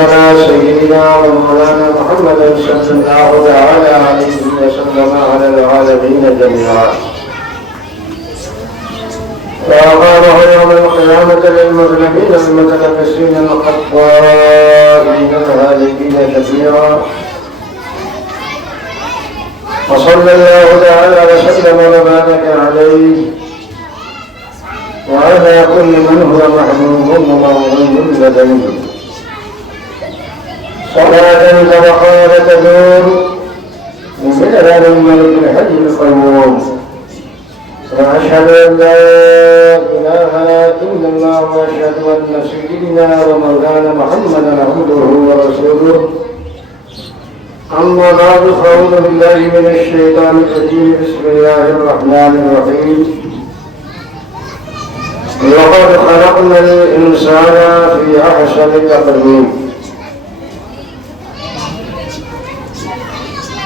لنا سيدنا ومولانا محمد صلى الله عليه وسلم على العالمين جميعا وأقامه يوم القيامة للمظلمين المتنفسين الخطائين الهالكين كثيرا وصلى الله تعالى وسلم وبارك عليه وعلى كل من هو محبوب وموعود لديه صلاة تبقى تدور من هذا الملك الحي القيوم وأشهد أن لا إله إلا الله وأشهد أن سيدنا ومولانا محمدا عبده ورسوله أما بعد فأعوذ بالله من الشيطان الرجيم بسم الله الرحمن الرحيم لقد خلقنا الإنسان في أحسن تقويم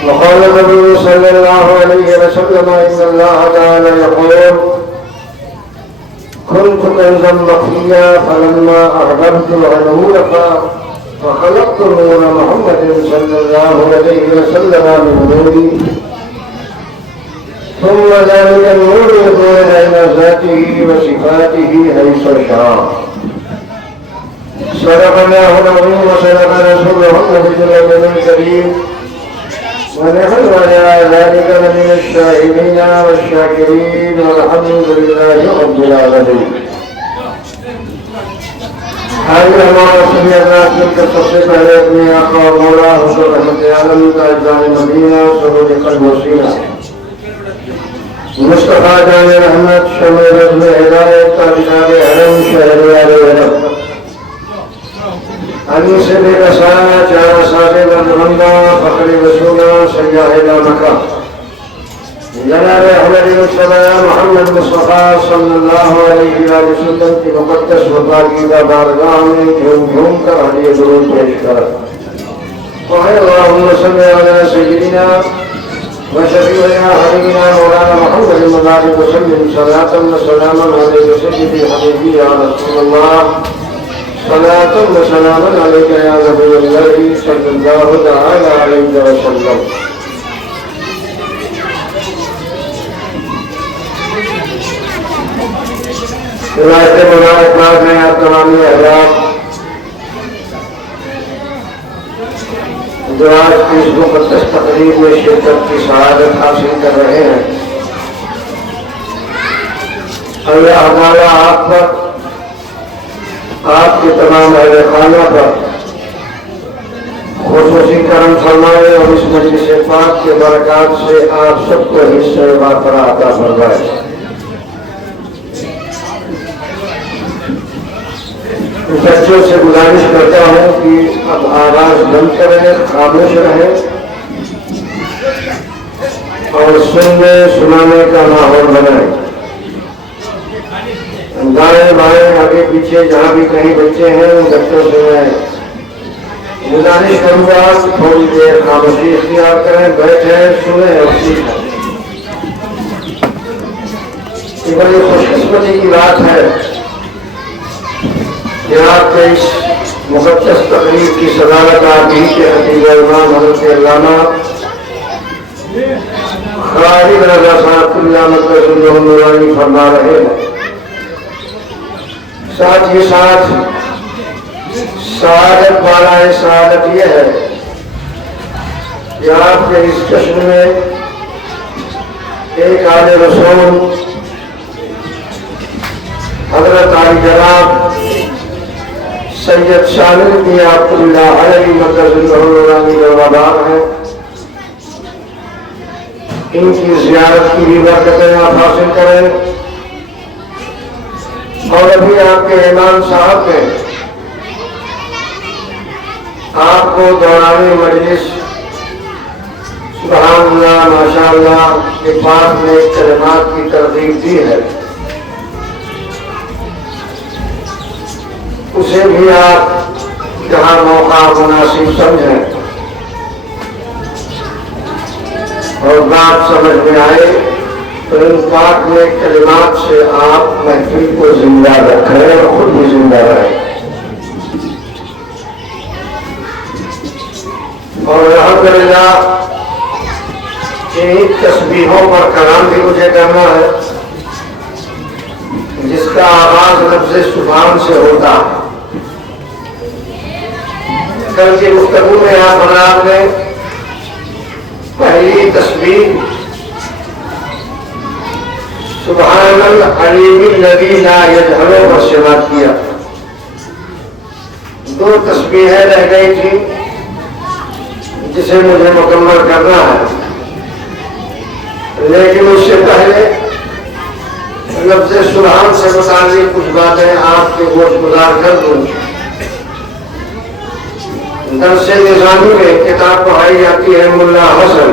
وقال النبي صلى الله عليه وسلم إن الله تعالى يقول كنت كنزا مخفيا فلما أحببت العلو فخلقت نور محمد صلى الله عليه وسلم من نوري ثم ذلك النور يدور إلى ذاته وصفاته حيث شاء صدق الله العظيم وصدق رسوله النبي الكريم ونحن على ذلك من الشاهدين والشاكرين والحمد لله رب العالمين. هذه ہمارا سمیت کے سب سے پہلے اپنے آقا اور مولا حضور رحمت عالم تاجدار مدینہ سرور قلب و سینہ مصطفیٰ جان رحمت شمع رزم ہدایت تاجدار حرم شہریار حرم علی سے بے رسالہ چارہ صاحب بندہ فخر رسولہ سیاح مکہ جناب احمد مصطفیٰ محمد مصطفیٰ صلی اللہ علیہ وسلم کی مقدس و پاکیزہ بارگاہ میں جھوم جھوم کر ہدیہ درود پیش کر اللہم صلی علی سیدنا و شفیعنا حبیبنا مولانا محمد مبارک وسلم صلاۃ و سلاما علیہ سیدی حبیبی یا رسول اللہ صلاۃ و سلاما علیک یا نبی اللہ صلی اللہ تعالی علیہ وسلم. روایت مبارک بعد میں آپ تمامی احباب جو آج کی اس مقدس تقریب میں شرکت کی سعادت حاصل کر رہے ہیں اللہ تعالیٰ آپ پر آپ کے تمام اہل خانہ پر خصوصی کرم فرمائے اور اس مجلس پاک کے برکات سے آپ سب کو حصہ وافرہ عطا فرمائے. بچوں سے گزارش کرتا ہوں کہ اب آواز بند کریں خاموش رہیں اور سننے سنانے کا ماحول بنائیں. دائیں بائیں آگے پیچھے جہاں بھی کہیں بچے ہیں ان بچوں سے میں گزارش کروں گا تھوڑی دیر خاموشی اختیار کریں بیٹھیں سنیں اور سیکھیں. یہ بڑی خوش قسمتی کی بات ہے کہ آپ کے اس مقدس تقریب کی صدارت آپ ہی کے خطیب امام حضرت علامہ خالد رضا صاحب اللہ مقدس اللہ نورانی فرما رہے ہیں. ساتھ ہی ساتھ سعادت والا سعادت یہ ہے کہ آپ کے اس جشن میں ایک آل رسول حضرت علی جناب سید شامل کی آپ اللہ علیہ مقدس اللہ روادار ہیں. ان کی زیارت کی بھی برکتیں آپ حاصل کریں اور ابھی آپ کے امام صاحب نے آپ کو دوران مجلس سبحان اللہ ماشاء اللہ کے پاس میں کلمات کی ترغیب دی ہے. اسے بھی آپ جہاں موقع مناسب سمجھیں اور بات سمجھ میں آئے تو ان پاک میں کلمات سے آپ محفل کو زندہ رکھیں اور خود بھی زندہ رہیں. اور الحمدللہ انہیں تسبیحوں پر کلام بھی مجھے کرنا ہے جس کا آغاز لفظ سبحان سے ہوتا ہے۔ کل کی گفتگو میں آپ حضرات نے پہلی تسبیح سبحان العلیم الذی لا یجہر پر شروع کیا۔ دو تسبیحیں رہ گئی تھی جسے مجھے مکمل کرنا ہے، لیکن اس سے پہلے لفظ سبحان سے متعلق کچھ باتیں آپ کے گوش گزار کر دوں۔ درس نظامی میں کتاب پڑھائی جاتی ہے ملا حسن،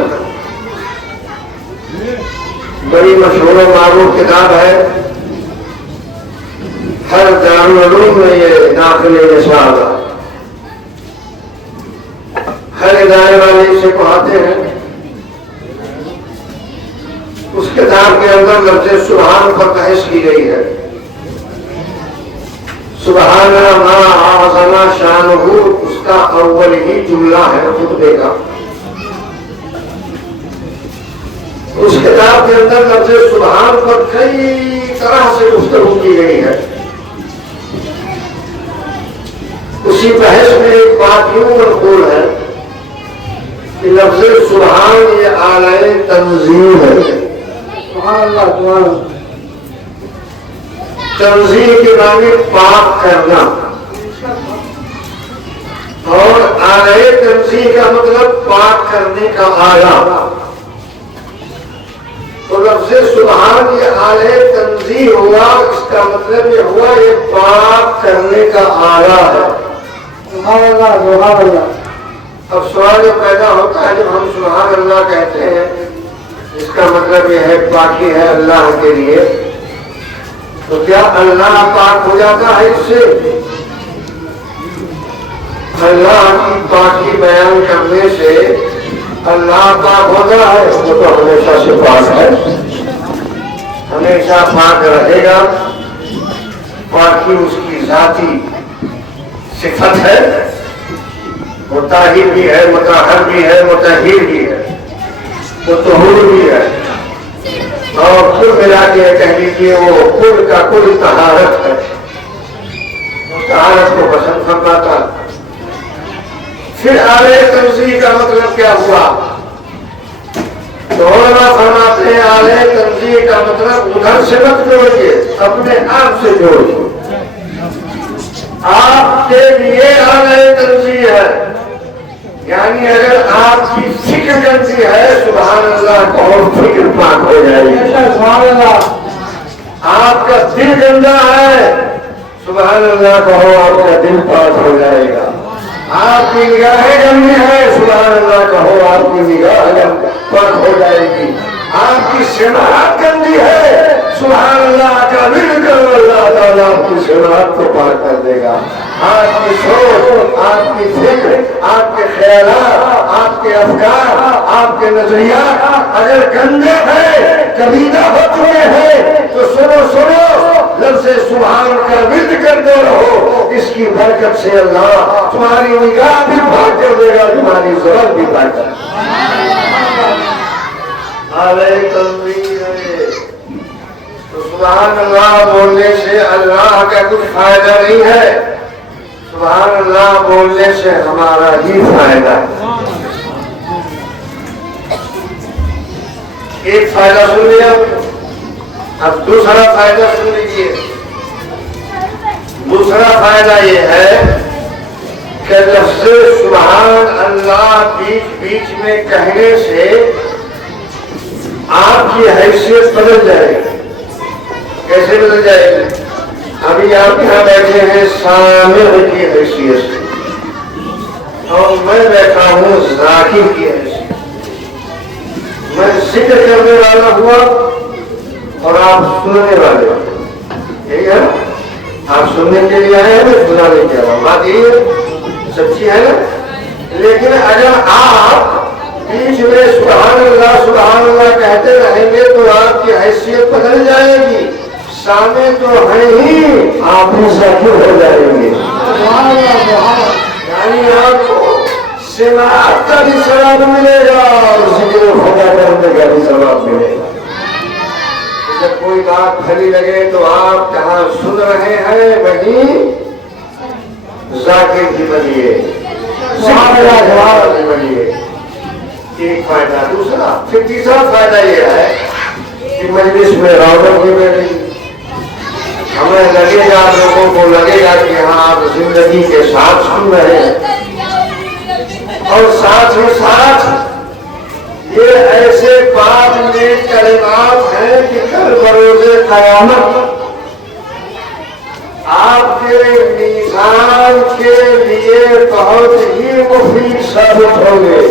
بڑی مشہور و معروف کتاب ہے، ہر دارالعلوم میں یہ داخل نصاب ہے، ہر ادارے والے اسے پڑھاتے ہیں۔ اس کتاب کے اندر لفظ سبحان پر بحث کی گئی ہے۔ سبحان ما اعظم شانہ، اس کا اول ہی جملہ ہے خطبے کا۔ اس کتاب کے اندر لفظ سبحان پر کئی طرح سے گفتگو کی گئی ہے۔ اسی بحث میں ایک بات یوں منقول ہے کہ لفظ سبحان یہ اعلی تنظیم ہے۔ سبحان اللہ، سبحان اللہ۔ تنظیم کے معنی پاک کرنا، اور اعلی تنظیم کا مطلب پاک کرنے کا آلہ۔ تو لفظ سبحان یہ اعلی تنظیم ہوا، اس کا مطلب یہ ہوا یہ پاک کرنے کا آلہ ہے۔ سبحان اللہ، سبحان اللہ۔ اب سوال یہ پیدا ہوتا ہے جب ہم سبحان اللہ کہتے ہیں، اس کا مطلب یہ ہے پاکی ہے اللہ کے لیے، تو کیا اللہ پاک ہو جاتا ہے اس سے؟ اللہ کی پاکی بیان کرنے سے اللہ پاک ہوتا ہے؟ وہ تو ہمیشہ سے پاک ہے، ہمیشہ پاک رہے گا۔ پاکی اس کی ذاتی صفت ہے، مطہر بھی ہے، مطہر بھی ہے، مطہر بھی ہے، مطہور بھی ہے، اور کل ملا کے کہہ لیجیے وہ کل کا کل طہارت ہے، طہارت کو پسند فرماتا۔ پھر اعلی تنزیہ کا مطلب کیا ہوا؟ تو علماء فرماتے ہیں اعلی تنزیہ کا مطلب ادھر سے مت جوڑیے، اپنے آپ سے جوڑیے۔ آپ کے لیے اعلی تنزیہ ہے، یعنی اگر آپ کی فکر گندی ہے سبحان اللہ کہو، فکر پاک ہو جائے گی۔ سبحان اللہ۔ آپ کا دل گندا ہے سبحان اللہ کہو، آپ کا دل پاک ہو جائے گا۔ آپ کی نگاہیں گندی ہے سبحان اللہ کہو، آپ کی نگاہ پاک ہو جائے گی۔ آپ کی سماعت گندی ہے سبحان اللہ کا ذکر کرو، اللہ تعالیٰ آپ کی سماعت کو پاک کر دے گا۔ آپ کی سوچ، آپ کی فکر، آپ کے خیالات، آپ کے افکار، آپ کے نظریات اگر گندے ہیں، کبیدہ ہو چکے ہیں، تو سنو لفظ سبحان کا ورد کرتے رہو، اس کی برکت سے اللہ تمہاری نگاہ بھی پاک کر دے گا، تمہاری ضرورت بھی پاک کر دے گا۔ اعلی تنظیم ہے، تو سبحان اللہ بولنے سے اللہ کا کچھ فائدہ نہیں ہے، سبحان اللہ بولنے سے ہمارا ہی فائدہ ہے۔ ایک فائدہ سن لیا، اب دوسرا فائدہ سن لیجیے۔ دوسرا فائدہ یہ ہے کہ لفظ سبحان اللہ بیچ بیچ میں کہنے سے آپ کی حیثیت بدل جائے گی۔ کیسے بدل جائے گی؟ ابھی آپ یہاں بیٹھے ہیں سامع کی حیثیت سے، اور میں بیٹھا ہوں ذاکر کی حیثیت۔ میں ذکر کرنے والا ہوا اور آپ سننے والے ہو، یہی ہے نا؟ آپ سننے کے لیے آئے ہیں، میں سنانے کے لیے، بات یہی ہے، سچی ہے نا؟ لیکن اگر آپ بیچ میں سبحان اللہ کہتے رہیں گے تو آپ کی حیثیت بدل جائے گی۔ سامع تو ہیں ہی، آپ بھی ذاکر ہو جائیں گے، یعنی آپ کو سماعت کا بھی ثواب ملے گا اور ذکر خدا کرنے کا بھی ثواب ملے گا۔ جب کوئی بات بھلی لگے تو آپ جہاں سن رہے ہیں وہیں ذاکر کی بنیے، ذکر بنیے۔ ایک فائدہ۔ دوسرا پھر تیسرا فائدہ یہ ہے کہ مجلس میں رونق بھی بڑھے گی۔ ہمیں لگے گا، لوگوں کو لگے گا کہ ہاں آپ زندگی کے ساتھ سن رہے ہیں، اور ساتھ ہی ساتھ یہ ایسے بات میں کلمات ہیں کہ کل بروز قیامت آپ کے میزان کے لیے بہت ہی مفید ثابت ہوں گے۔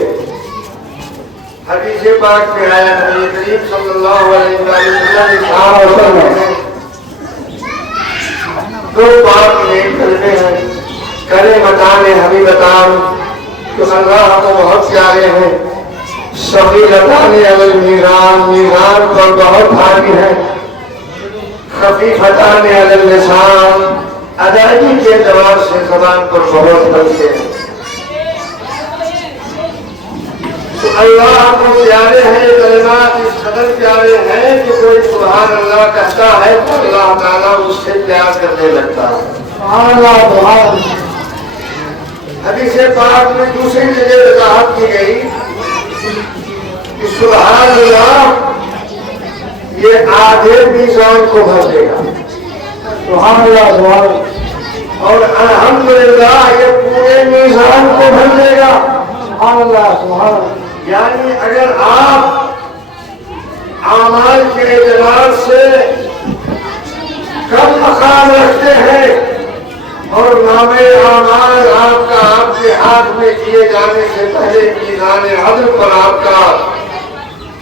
حدیث پاک میں آیا نبی کریم صلی اللہ علیہ وسلم نے دو بات میں کلمے ہیں، کلمتان حبیبتان جو اللہ کو بہت پیارے ہیں، ثقیلتان علی المیزان، میزان پر بہت بھاری ہیں، خفیفتان علی اللسان، ادائیگی کے اعتبار سے زبان پر بہت ہلکے ہیں۔ تو اللہ کو پیارے ہیں، کلمات اس قدر پیارے ہیں کہ کوئی سبحان اللہ کہتا ہے تو اللہ تعالیٰ اس سے پیار کرنے لگتا ہے۔ سبحان اللہ، سبحان اللہ۔ حدیث پاک میں دوسری جگہ وضاحت کی گئی کہ سبحان اللہ یہ آدھے میزان کو بھر دے گا، سبحان اللہ، سبحان اللہ، اور الحمدللہ یہ پورے میزان کو بھر دے گا، سبحان اللہ، سبحان اللہ۔ یعنی اگر آپ اعمال کے اعتبار سے کم مقام رکھتے ہیں اور نام اعمال آپ کا آپ کے ہاتھ میں کیے جانے سے پہلے میزان عدل پر آپ کا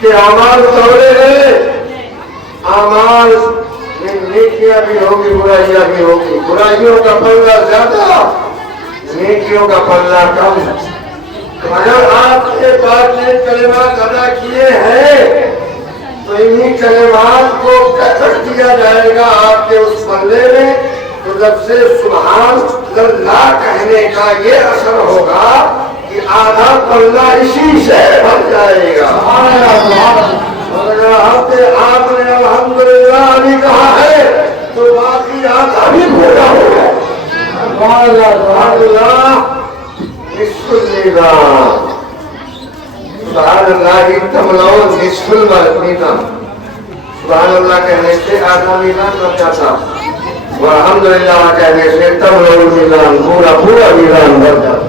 کہ اعمال توڑے گئے، اعمال میں نیکیاں بھی ہوگی، برائیاں بھی ہوگی، برائیوں کا پلہ زیادہ، نیکیوں کا پلہ کم ہے۔ اگر آپ کے پاس نے کلمات ادا کیے ہیں تو انہی کلمات کو کٹ دیا جائے گا آپ کے اس پلے میں، تو لفظ سبحان اللہ کہنے کا یہ اثر ہوگا کہ آدھا پلہ اسی سے بھر جائے گا۔ اور اگر آپ نے الحمدللہ نہیں کہا ہے تو باقی آدھا بھی پورا ہوگا۔ سبحان اللہ، نصف المیزان، سبحان اللہ تملؤ نصف المیزان، سبحان اللہ کہنے سے آدھا میزان بن جاتا، والحمدللہ کہنے سے تملؤ المیزان، پورا پورا میزان بن جاتا۔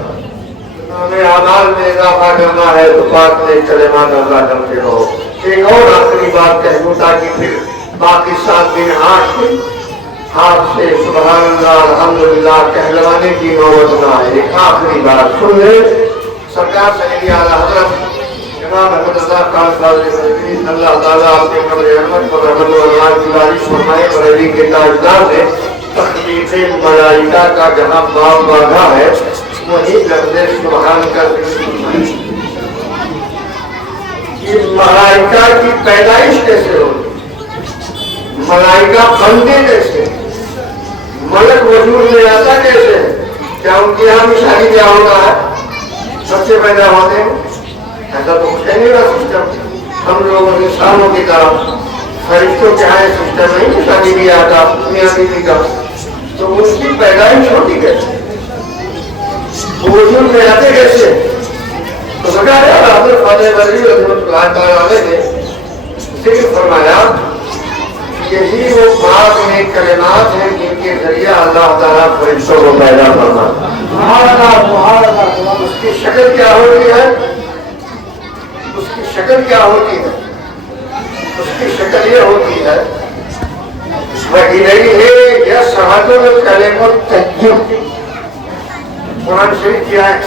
ہمیں اعمال میں اضافہ کرنا ہے تو پاک میں کلمات ادا کرتے رہو۔ ایک اور آخری بات کہوں تاکہ پھر باقی 7 دن 8 دن ہاتھ سے سبحان اللہ الحمدللہ کہلوانے کی نوبت نہ آئے۔ ایک آخری بات سن لیں، سرکار سید اعلیٰ حضرت امام احمد رضا خان صاحب اللہ تعالیٰ آپ کے قبر رحمت پر رحمت و انوار کی بارش فرمائے۔ بریلی کے تاجدار نے تخلیق ملائکہ کا جہاں باب باندھا ہے وہیں لفظ سبحان کا یہ ملائکہ کی پیدائش کیسے ہوگی، ملائکہ بنتے کیسے، ملک وجود میں آتا کیسے، کیا ان کے یہاں بھی شادی بیاہ ہوتا ہے، بچے پیدا ہوتے ہیں؟ ایسا تو کچھ نہیں رہا سسٹم۔ ہم لوگوں انسانوں کی طرح فرشتوں کے یہاں سسٹم نہیں شادی بیاہ آتا میاں بیوی کا، تو اس کی پیدائش ہوتی کیسے، وجود میں آتے کیسے؟ تو سرکار حضرت فاتح بریلوی رحمۃ اللہ تعالیٰ علیہ نے ذکر فرمایا یہی وہ پاک میں کلمات ہیں جن کے ذریعہ اللہ تعالیٰ فرشتوں کو پیدا فرماتا ہے۔ اس کی شکل کیا ہوتی ہے، اس کی شکل کیا ہوتی ہے، اس کی شکل یہ ہوتی ہے وَإِلَيْهِ يَصْعَدُ الْكَلِمُ الطَّيِّبُ، قرآن شریف کی آیت۔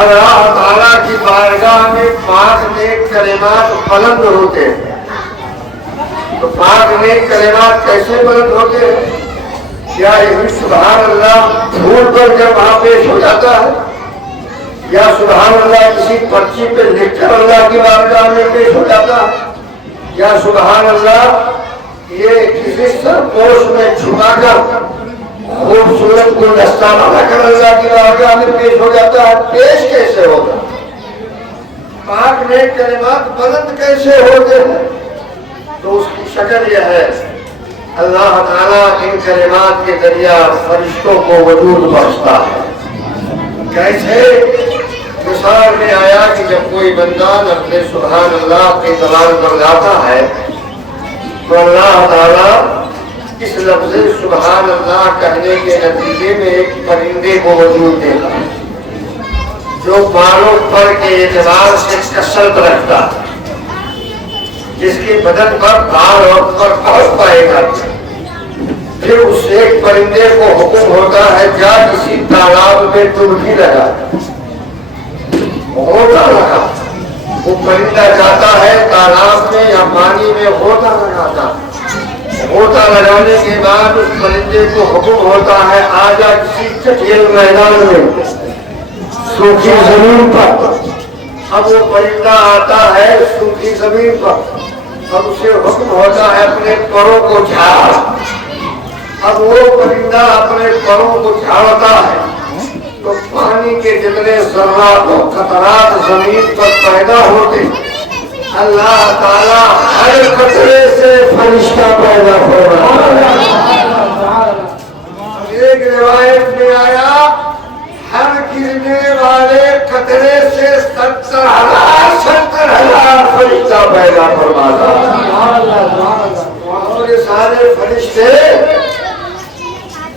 اللہ تعالیٰ کی بارگاہ میں پاک نیک کلمات بلند ہوتے ہیں۔ تو پاک نیک کلمات کیسے بلند ہوتے ہیں؟ کیا یہی سبحان اللہ دھول پر جب وہاں پیش ہو جاتا ہے، یا سبحان اللہ کسی پرچی پہ لکھ کر اللہ کی بارگاہ میں پیش ہو جاتا ہے، یا سبحان اللہ یہ کسی سرپوش میں چھپا کر خوبصورت گلدستانہ رکھ کر اللہ کی بارگاہ میں پیش ہو جاتا ہے، پیش کیسے ہوگا؟ پاک نیک کلمات بلند کیسے ہوتے ہیں؟ تو اس کی شکل یہ ہے، اللہ تعالیٰ ان کلمات کے ذریعہ فرشتوں کو وجود بخشتا ہے۔ کیسے؟ مثال میں آیا کہ جب کوئی بندہ اپنے سبحان اللہ کی زبان پر لاتا ہے تو اللہ تعالیٰ اس لفظ سبحان اللہ کہنے کے نتیجے میں ایک پرندے کو وجود دیتا ہے جو بالوں پر کے اعتبار سے کثرت رکھتا ہے، جس کے بدن پر بال اور پر بہت پائے جاتے ہیں۔ پھر اس ایک پرندے کو حکم ہوتا ہے جا کسی تالاب میں ڈبکی لگا، غوطہ لگا۔ وہ پرندہ جاتا ہے تالاب میں یا پانی میں غوطہ لگاتا ہے۔ غوطہ لگانے کے بعد اس پرندے کو حکم ہوتا ہے آجا کسی چٹیل میدان میں سوکھی زمین پر۔ اب وہ پرندہ آتا ہے سوکھی زمین پر، اب اسے حکم ہوتا ہے اپنے پروں کو جھاڑ۔ اب وہ پرندہ اپنے پروں کو جھاڑتا ہے تو پانی کے جتنے ذرات و قطرات زمین پر پیدا ہوتے، اللہ تعالیٰ ہر قطرے سے فرشتہ پیدا فرماتا ہے۔ ایک روایت میں آیا ہر گرنے والے قطرے سے 70,000 فرشتہ پیدا فرماتا ہے، اور یہ سارے فرشتے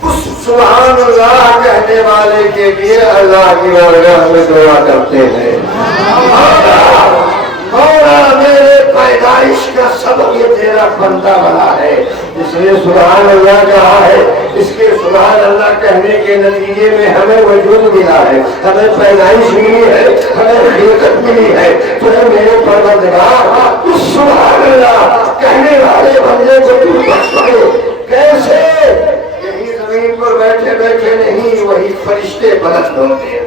اس سبحان اللہ کہنے والے کے لیے اللہ کی بارگاہ میں دعا کرتے ہیں، مولا میرے پیدائش کا سبب یہ تیرا بندہ بنا ہے، اس لیے سبحان اللہ کہا ہے۔ اس کے سبحان اللہ کہنے کے نتیجے میں ہمیں وجود ملا ہے، ہمیں پیدائش ملی ہے، ہمیں خلقت ملی ہے۔ تو اے میرے پروردگار اس سبحان اللہ کہنے والے بندے کو تو بخش دے۔ کیسے؟ یہی زمین پر بیٹھے بیٹھے نہیں، وہی فرشتے بلند ہوتے ہیں،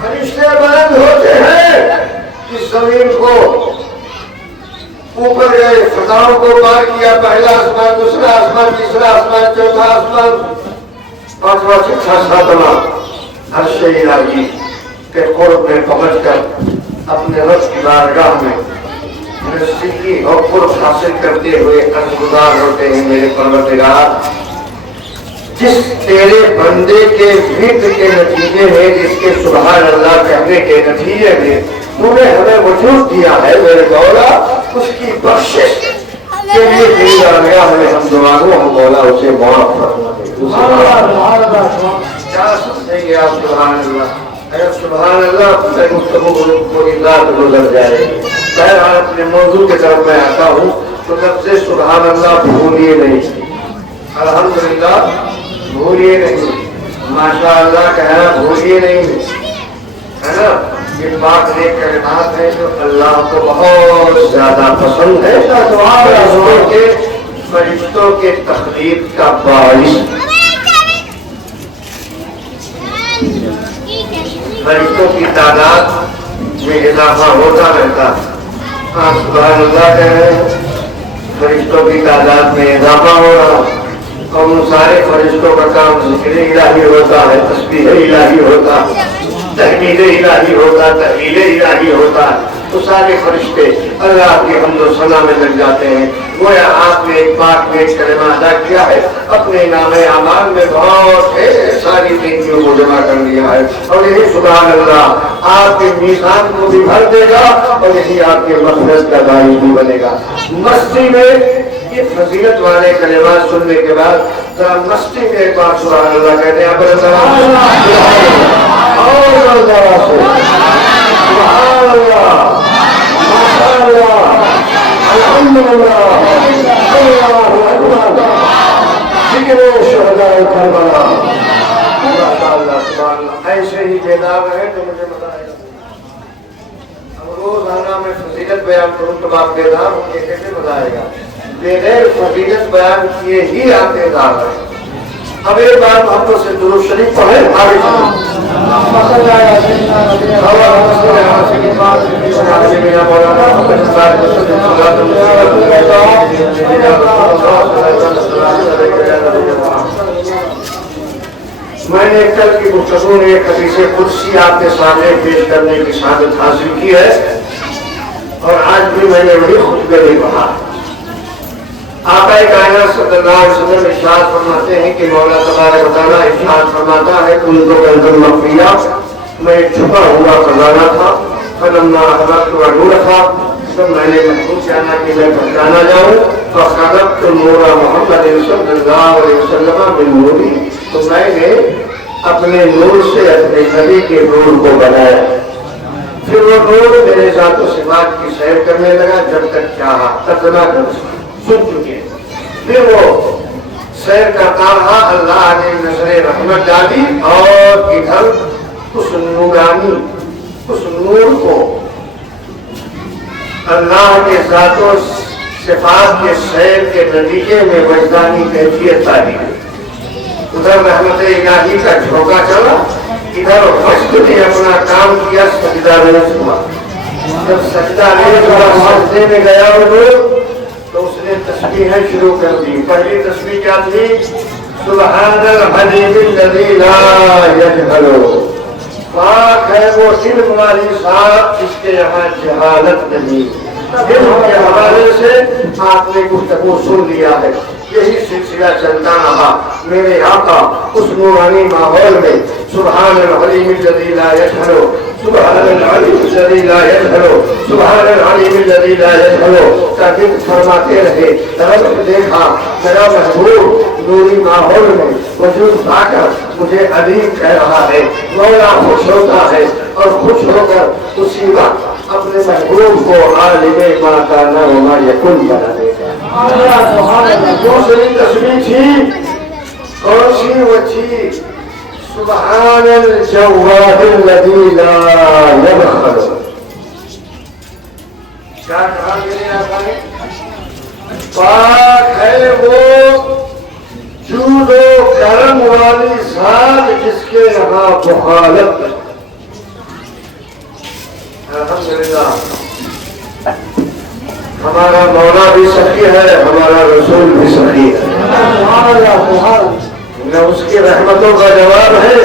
فرشتے بلند ہوتے ہیں۔ اس زمین کو اوپر گئے، فضاؤں کو پار کیا، پہلا آسمان، دوسرا آسمان، تیسرا آسمان، چوتھا آسمان، پانچواں، چھٹا، ساتواں، عرش الہی کے قرب میں پہنچ کر اپنے رب کی بارگاہ میں نزدیکی اور قرب حاصل کرتے ہوئے عرضگزار ہوتے ہیں، میرے پروردگار جس تیرے بندے کے ذکر کے نتیجے میں، جس کے سبحان اللہ کہنے کے نتیجے میں تو نے ہمیں وجود دیا ہے، میرے مولا اس کی بخشش کے لیے تیری بارگاہ میں ہم دعا گو، ہم مولا اسے معاف فرما دے۔ کیا سمجھیں گے آپ سبحان اللہ؟ اگر سبحان اللہ سے گفتگو پوری رات گزر جائے گی۔ بہرحال اپنے موضوع کی طرف میں آتا ہوں تو لفظ سبحان اللہ بھولیے نہیں، الحمدللہ بھولیے نہیں، ماشاء اللہ کہنا بھولیے نہیں، ہے نا؟ یہ پاک نیک کلمات ہیں جو اللہ کو بہت زیادہ پسند ہے، فرشتوں کے تخلیق کا باعث، فرشتوں کی تعداد میں اضافہ ہوتا رہتا ہے۔ آپ سبحان اللہ کہہ رہے ہیں، فرشتوں کی تعداد میں اضافہ ہو رہا، اور ان سارے فرشتوں کا کام ذکر الہی ہوتا ہے، تسبیح الہی ہوتا ہے، تحمید الہی ہوتا، تحلیل الہی ہوتا ہے۔ تو سارے فرشتے اللہ کی حمد و ثنا میں لگ جاتے ہیں۔ گویا آپ نے ایک پاک نیک کلمہ ادا کیا ہے، اپنے نام اعمال میں بہت ساری نیکیوں کو جمع کر لیا ہے، اور یہی سبحان اللہ آپ کے میزان کو بھی بھر دے گا، اور یہی آپ کے مغفرت کا باعث بھی بنے گا۔ مستی میں یہ فضیلت والے کلمات سننے کے بعد ذرا مستی میں ایک بار سبحان اللہ کہتے ہیں، سبحان اللہ، ماشاء اللہ، الحمدللہ، اللہ اکبر، ذکر شہداء کربلا، ماشاء اللہ، سبحان اللہ۔ ایسے ہی بیدار رہے تو مجھے بتائے گا، اب روزانہ میں فضیلت بیان کروں تو آپ بیدار ہوں گے، کیسے بتائے گا؟ بغیر فضیلت بیان کیے ہی آپ بیدار رہے۔ اب ایک بار محمد سے درود شریف پڑھیں، آگے چلیں۔ میں نے کل کی گفتگو میں ایک حدیث قدسی آپ کے سامنے پیش کرنے کی سعادت حاصل کی ہے اور آج بھی میں نے وہی خطبے میں کہا. آقا کائنات صلی اللہ علیہ وسلم ارشاد فرماتے ہیں کہ مولا تبارک و تعالیٰ ارشاد فرماتا ہے کنت کنز مخفیہ، میں چھپا ہوا خزانہ تھا، فلما احببت وجود تھا، جب میں نے محبوب جانا کہ میں پہچانا جاؤں، فخلقت نور محمد صلی اللہ علیہ وسلم من نوری، تو میں نے اپنے نور سے اپنے نبی کے نور کو بنایا. پھر وہ نور میرے ذات و صفات کی سیر کرنے لگا جب تک چاہا، ترجمہ کر سن چکے. پھر وہ سیر کرتا رہا، اللہ نے نظر رحمت ڈالی اور ادھر اس نورانی اس نور کو اللہ کے ذات و صفات کے سیر کے نتیجے میں وجدانی کیفیت آئی. ادھر رحمت الہی کا جھونکا چلا، ادھر وقت نے اپنا کام کیا، سجدہ ریز ہوا. جب سجدہ ریز ہوا سجدے میں گیا وہ تو اس نے تسبیحیں شروع کر دی. پہلی تسبیح کیا تھی؟ سبحان الحلیم الذی لا یجہل، پاک ہے وہ علم والی ذات جس کے یہاں جہالت نہیں. علم کے حوالے سے آپ نے گفتگو سن لیا ہے، یہی سلسلہ چلتا رہا. میرے آقا اس نورانی ماحول میں سبحان العلیم الذی لا یجہل، سبحان العلیم الذی لا یجہل، سبحان العلیم الذی لا یجہل کا ذکر فرماتے رہے. رب دیکھا میرا محبوب نوری ماحول میں وجود پا کر مجھے علیم کہہ رہا ہے. مولا خوش ہوتا ہے اور خوش ہو کر اسی وقت اپنے محبوب کو عالم ما کان وما یکن بنا دیتا. دوسری تسبیح تھی، کون سی؟ وہ تھی سبحان الجواد الذی لا یبخل. کیا کہا میرے آقا نے؟ پاک ہے وہ جود و کرم والی ذات جس کے یہاں بخالت. الحمدللہ ہمارا مولا بھی سخی ہے، ہمارا رسول بھی سخی ہے. نہ اس کی رحمتوں کا جواب ہے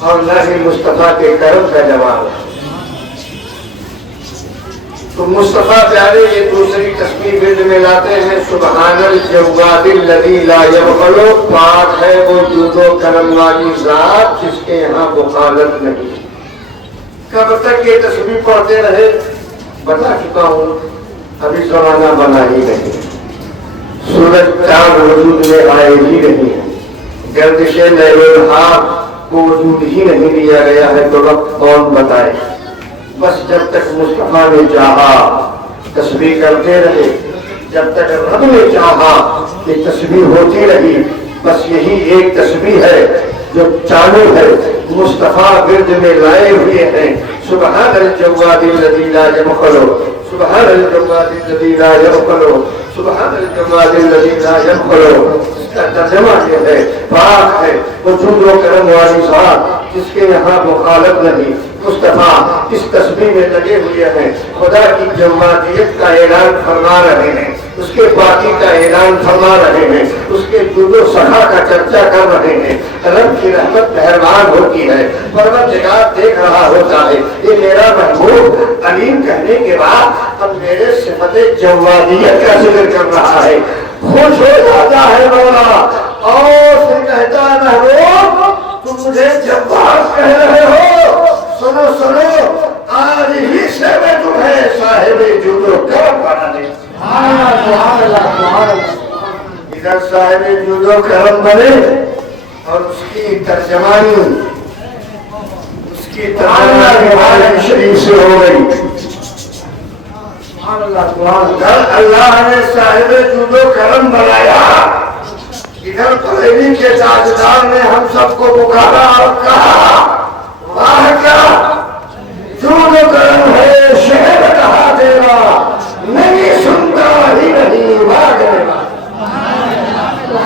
اور نہ ہی مصطفیٰ کے کرم کا جواب ہے. تو مصطفیٰ پیارے یہ دوسری تسبیح ورد میں لاتے ہیں سبحان الجواد الذی لا یبخل، پاک ہے وہ جود و کرم والی ذات جس کے یہاں بخالت نہیں. کب تک یہ تسبیح پڑھتے رہے؟ بتا چکا ہوں، ابھی زمانہ بنا ہی نہیں، سورج چاند وجود میں آئے ہی نہیں ہے، گردش لیل و نہار کو وجود ہی نہیں دیا گیا ہے، تو وقت کون بتائے. بس جب تک مصطفیٰ نے چاہا تسبیح کرتے رہے، جب تک رب نے چاہا کہ تسبیح ہوتی رہی. بس یہی ایک تسبیح ہے جو چالو ہے، مصطفیٰ ورد میں لائے ہوئے ہیں. سبحان الجواد الذی لا یبخل، سبحان الجواد الذی لا یبخل، سبحان الجواد الذی لا یبخل. اس کا ترجمہ یہ ہے پاک ہے وہ جود و کرم والی ذات جس کے یہاں مخالف نہیں. مصطفیٰ اس تسبیح میں لگے ہوئے ہیں، خدا کی جوادیت کا اعلان فرما رہے ہیں، اس کے باقی کا اعلان فرما رہے ہیں، اس کے جود و سخا کا چرچا کر رہے ہیں. رب کی رحمت مہربان ہوتی ہے، پروردگار دیکھ رہا ہوتا ہے. یہ میرا محبوب علیم کہنے کے بعد اب میرے صفت جوادیت کا ذکر کر رہا ہے. خوش ہو جاتا ہے مولا اور پھر کہتا ہے محبوب تم مجھے جواد کہہ رہے ہو، سنو سنو آج ہی سے میں تمہیں صاحب جود و کرم بنا دیں. ادھر صاحب جود و کرم بنے اور اس کی ترجمانی قرآن شریف سے ہو گئی. اللہ نے صاحب جود و کرم بنایا، ادھر بریلی کے تاجدار نے ہم سب کو پکارا اور کہا واہ کیا جود و کرم ہے، شہر کہا تیرا نہیں سنتا ہی نہیں بھاگے. جو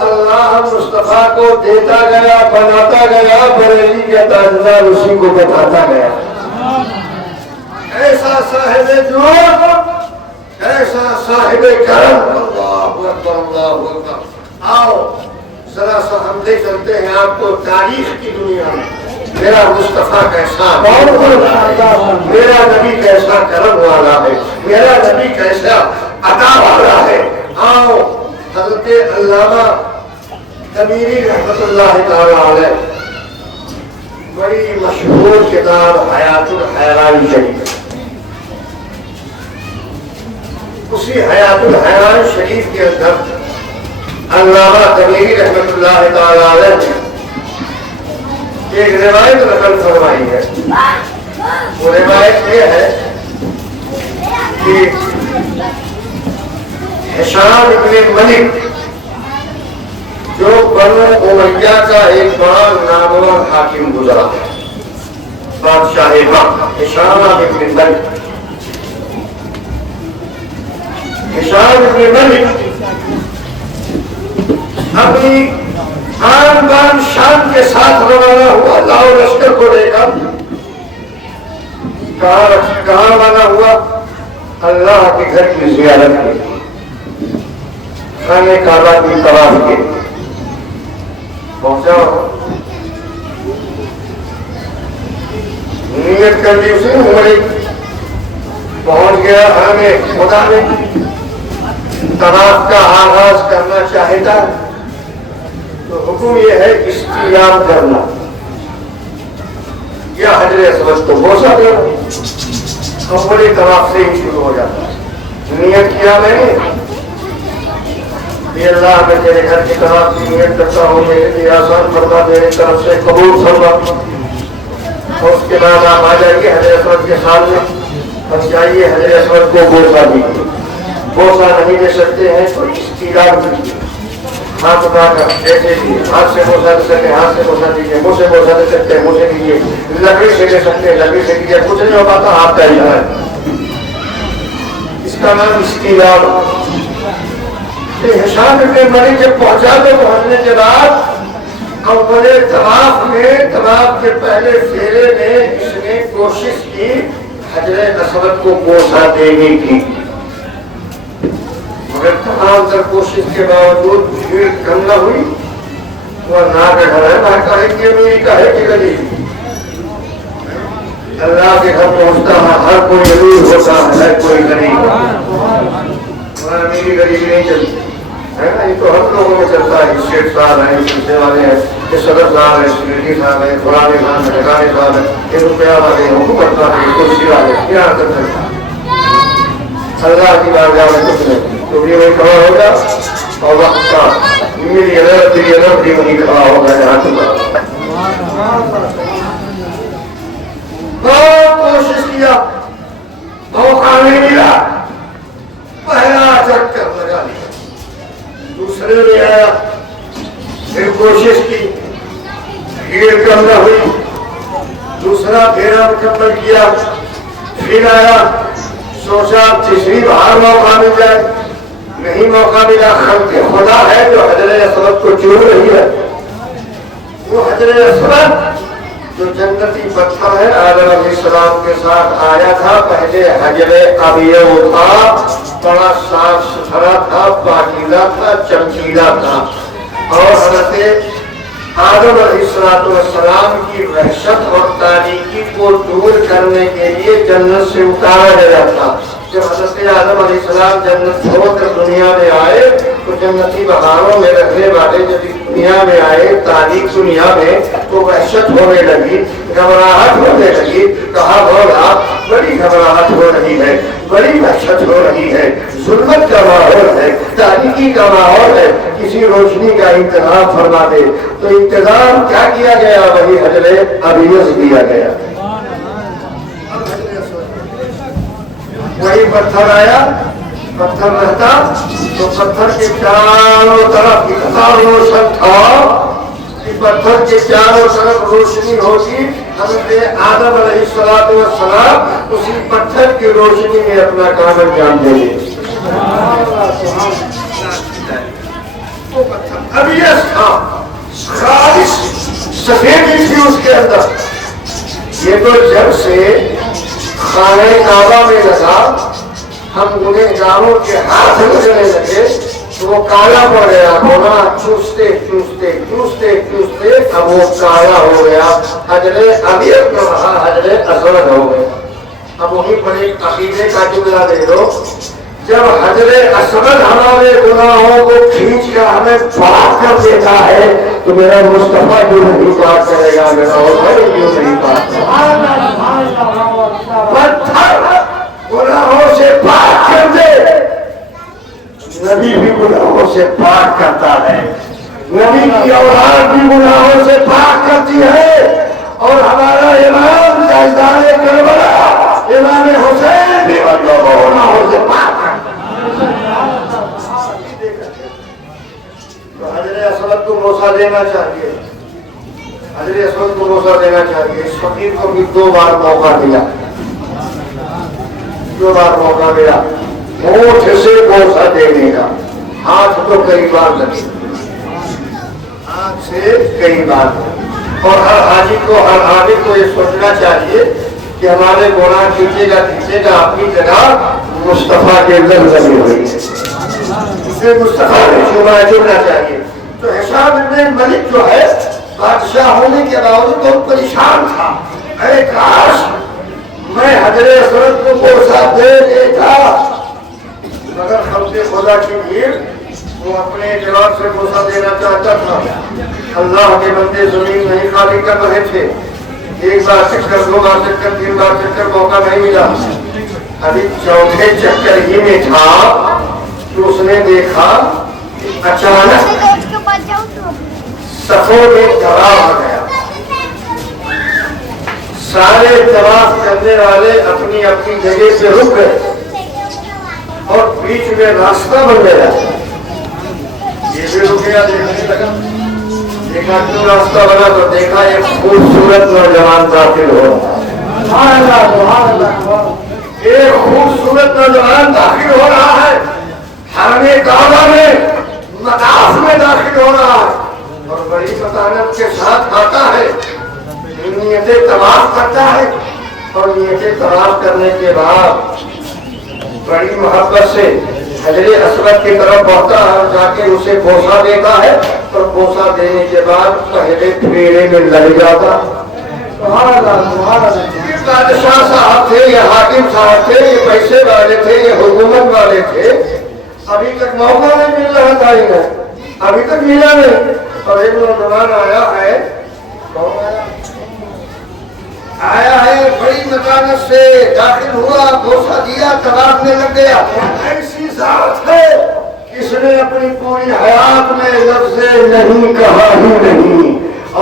اللہ مصطفیٰ کو دیتا گیا، بناتا گیا، بریلی کے تاجدار اسی کو بتاتا گیا۔ ایسا صاحب جود، ایسا صاحب کرم، اللہ اکبر اللہ اکبر۔ آؤ ذرا سا ہم لے چلتے ہیں آپ کو تاریخ کی دنیا میں۔ میرا مصطفیٰ کیسا، میرا نبی کیسا کرم والا ہے، میرا نبی کیسا عطا والا ہے۔ آؤ حضرت علامہ تمیری رحمت اللہ تعالی علیہ، بڑی مشہور کتاب حیات الحیران شریف، اسی حیات الحیران شریف کے اندر علامہ تمیری رحمت اللہ تعالی علیہ نے ایک روایت نقل فرمائی ہے۔ وہ روایت یہ ہے کہ ہشام ابن ملک جو بنو امیہ کا ایک بڑا نامور حاکم گزرا ہے، بادشاہ وقت ہشام ابن ملک، ہشام ابن ملک اپنی آن بان شان کے ساتھ روانہ ہوا، لاؤ لشکر کو لے کر۔ کہاں روانہ ہوا؟ اللہ کے گھر کی زیارت کی، خانہ کعبہ کی طواف کی۔ پہنچا نیت کر لی اس نے عمرے، پہنچ گیا خانہ خدا میں، طواف کا آغاز کرنا چاہتا ہے تو حکم یہ ہے استعلام کرنا یا حجر اسود کو بوسہ دینا، اولے طواف سے ہی شروع ہو جاتا ہے۔ نیت کیا میں نے کہ اللہ میں تیرے گھر کی طواف کی نیت کرتا ہوں، میرے لیے آسان فرما، میری طرف سے قبول فرما۔ اور اس کے بعد آپ آ جائیے حجر اسود کے سامنے، بس جائیے حجر اسود کو بوسہ دیجیے۔ بوسہ نہیں دے سکتے ہیں تو استعلام کیجیے، ہاتھ اٹھا کر ایسے ہی ہاتھ سے بوسہ دے سکتے ہیں، ہاتھ سے بوسہ دیجیے، منہ سے بوسہ دے سکتے ہیں، منہ سے دیجیے، لکڑی سے دے سکتے ہیں، لکڑی سے دیجیے، کچھ نہیں ہو پاتا ہاتھ کا اشارہ ہے، اس کا نام استعلام۔ ہشام ابن ملک جب پہنچا تو پہنچنے کے بعد اول طواف میں، طواف کے پہلے پھیرے میں اس نے کوشش کی حجر اسود کو بوسہ دینے کی، مگر تمام تر کوشش کے باوجود بھیڑ کم نہ ہوئی۔ وہ نہ کا گھر ہے، نہ کہے کہ میری کہے کہ گلی، اللہ کے گھر پہنچتا ہے ہر کوئی ضرور ہوتا ہے، ہر کوئی غریب، میری غریبی نہیں چلتی ہے نا، یہ تو ہم لوگوں میں چلتا ہے۔ شیخ صاحب ہیں، سلسلے والے ہیں، یہ صدر صاحب ہیں، سیکرٹری صاحب ہیں، فلانے صاحب ہیں، ٹھکانے صاحب ہیں، یہ روپیہ والے ہیں، حکومت والے ہیں، کرسی والے ہیں، کیا کرتے ہیں؟ اللہ کی بارگاہ میں کچھ نہیں، تو یہ وہی کھڑا ہوگا اور وقت کا میری عدالت بھی وہی کھڑا ہوگا جہاں تک۔ بہت کوشش کیا، موقع نہیں ملا، پہلا چکر لگا لیا، دوسرے میں آیا، پھر کوشش کی، بھیڑ کم نہ ہوئی، دوسرا پھیرا مکمل کیا، پھر آیا، سوچا تیسری بار موقع مل جائے، نہیں موقع ملا۔ خلق خدا ہے جو حجر اسود کو چون رہی ہے، وہ حجر اسود جو جنتی پتھر ہے، آدم علیہ السلام کے ساتھ آیا تھا، پہلے حجر ابیض تھا، بڑا صاف ستھرا تھا، پاکیزہ تھا، چمکیلا تھا، اور حضرت آدم علیہ السلام کی وحشت اور تاریکی کو دور کرنے کے لیے جنت سے اتارا گیا تھا۔ جب حضرت آدم علیہ السلام جنت چھوڑ کر دنیا میں آئے تو جنتی بہاروں میں رہنے والے جب دنیا میں آئے، تاریخ دنیا میں، تو وحشت ہونے لگی، گھبراہٹ ہونے لگی۔ کہا بولا بڑی گھبراہٹ ہو رہی ہے، بڑی وحشت ہو رہی ہے، ظلمت کا ماحول ہے، تاریکی کا ماحول ہے، کسی روشنی کا انتظام فرما دے۔ تو انتظام کیا کیا گیا؟ وہی حجر ابیض دیا گیا، وہی پتھر آیا۔ پتھر رہتا تو پتھر کے چاروں طرف اتنا روشن تھا کہ پتھر کے چاروں طرف روشنی ہوتی، حضرت آدم علیہ السلام اسی پتھر کی روشنی میں اپنا کام انجام دے گے۔ وہ پتھر ابیض تھا، خالص سفیدی تھی اس کے اندر. یہ تو جب سے خانہ کعبہ میں لگا ہم گنہگاروں کے ہاتھ لگنے لگے تو وہ کالا پڑ گیا. ہونا چوستے چوستے چوستے چوستے اب وہ کالا ہو گیا. حجر ابیض نہ رہا, حجر اسود ہو گیا. اب وہیں پر ایک عقیدے کا جملہ دے دو, جب حجر اسود ہمارے گناہوں کو کھینچ کر ہمیں پاک کر دیتا ہے تو میرا مصطفیٰ کیوں نہیں پاک کرے گا, میرا اور کیوں نہیں پاک کرے گا. پتھر گناہوں سے پاک کر دے, نبی بھی گناہوں سے پاک کرتا ہے, نبی کی اولاد بھی گناہوں سے پاک کرتی ہے. اور ہمارا امام تاجدار کربلا امام حسین بھی بندوں کو گناہوں سے پاک کرتا ہے. تو حجر اسود کو بوسہ دینا چاہیے, حجر اسود کو بوسہ دینا چاہیے. اس فقیر کو بھی 2 بار موقع دیا, 2 بار موقع ملا ہونٹ سے بوسہ دینے کا. ہاتھ تو کئی بار لگے, ہاتھ سے کئی بار. اور ہر حاجی کو, ہر عابد کو یہ سوچنا چاہیے کہ ہمارے گناہ کھینچے گا اپنی جگہ مصطفیٰ کے اندر لگی ہوئی ہے, اسے مصطفیٰ میں جڑنا چاہیے. تو ہشام بن ملک جو ہے بادشاہ ہونے کے باوجود بہت پریشان تھا. اے کاش میں حجر اسود کو بوسہ دے دیتا, مگر خلق خدا کی بھیڑ وہ اپنے اعتبار سے بوسہ دینا چاہتا تھا. اللہ کے بندے زمین نہیں خالی کر رہے تھے. 1 بار چکر, 2 بار چکر, 3 بار چکر, موقع نہیں ملا. ابھی 4تھے چکر ہی میں تھا کہ اس نے دیکھا اچانک صفوں میں دراز آ گیا. سارے طواف کرنے والے اپنی اپنی جگہ سے رک گئے اور بیچ میں راستہ بن گیا. یہ بھی رک گیا, دیکھنے لگا, دیکھا کیوں راستہ بنا تو دیکھا ایک خوبصورت نوجوان داخل ہو رہا ہے. ایک خوبصورت نوجوان داخل ہو رہا ہے, حرم کعبہ میں مطاف میں داخل ہو رہا ہے اور بڑی متانت کے ساتھ آتا ہے. نیتیں طواف کرتا ہے اور نیتیں طواف کرنے کے بعد بڑی محبت سے حجر اسود کی طرف بڑھتا ہے اور جا کے اسے بوسہ دیتا ہے اور بوسہ دینے کے بعد پہلے پھیرے میں لگ جاتا. یہ بادشاہ صاحب تھے, یہ حاکم صاحب تھے, یہ پیسے والے تھے, یہ حکومت والے تھے. ابھی تک موقع نہیں مل رہا تھا انہیں, ابھی تک ملا نہیں. اور ایک نوجوان آیا ہے بڑی مکانت سے داخل ہوا, بوسہ دیا, طواف میں لگ گیا. ایسی ذات ہے اس نے اپنی پوری حیات میں لفظ نہیں کہا ہی نہیں,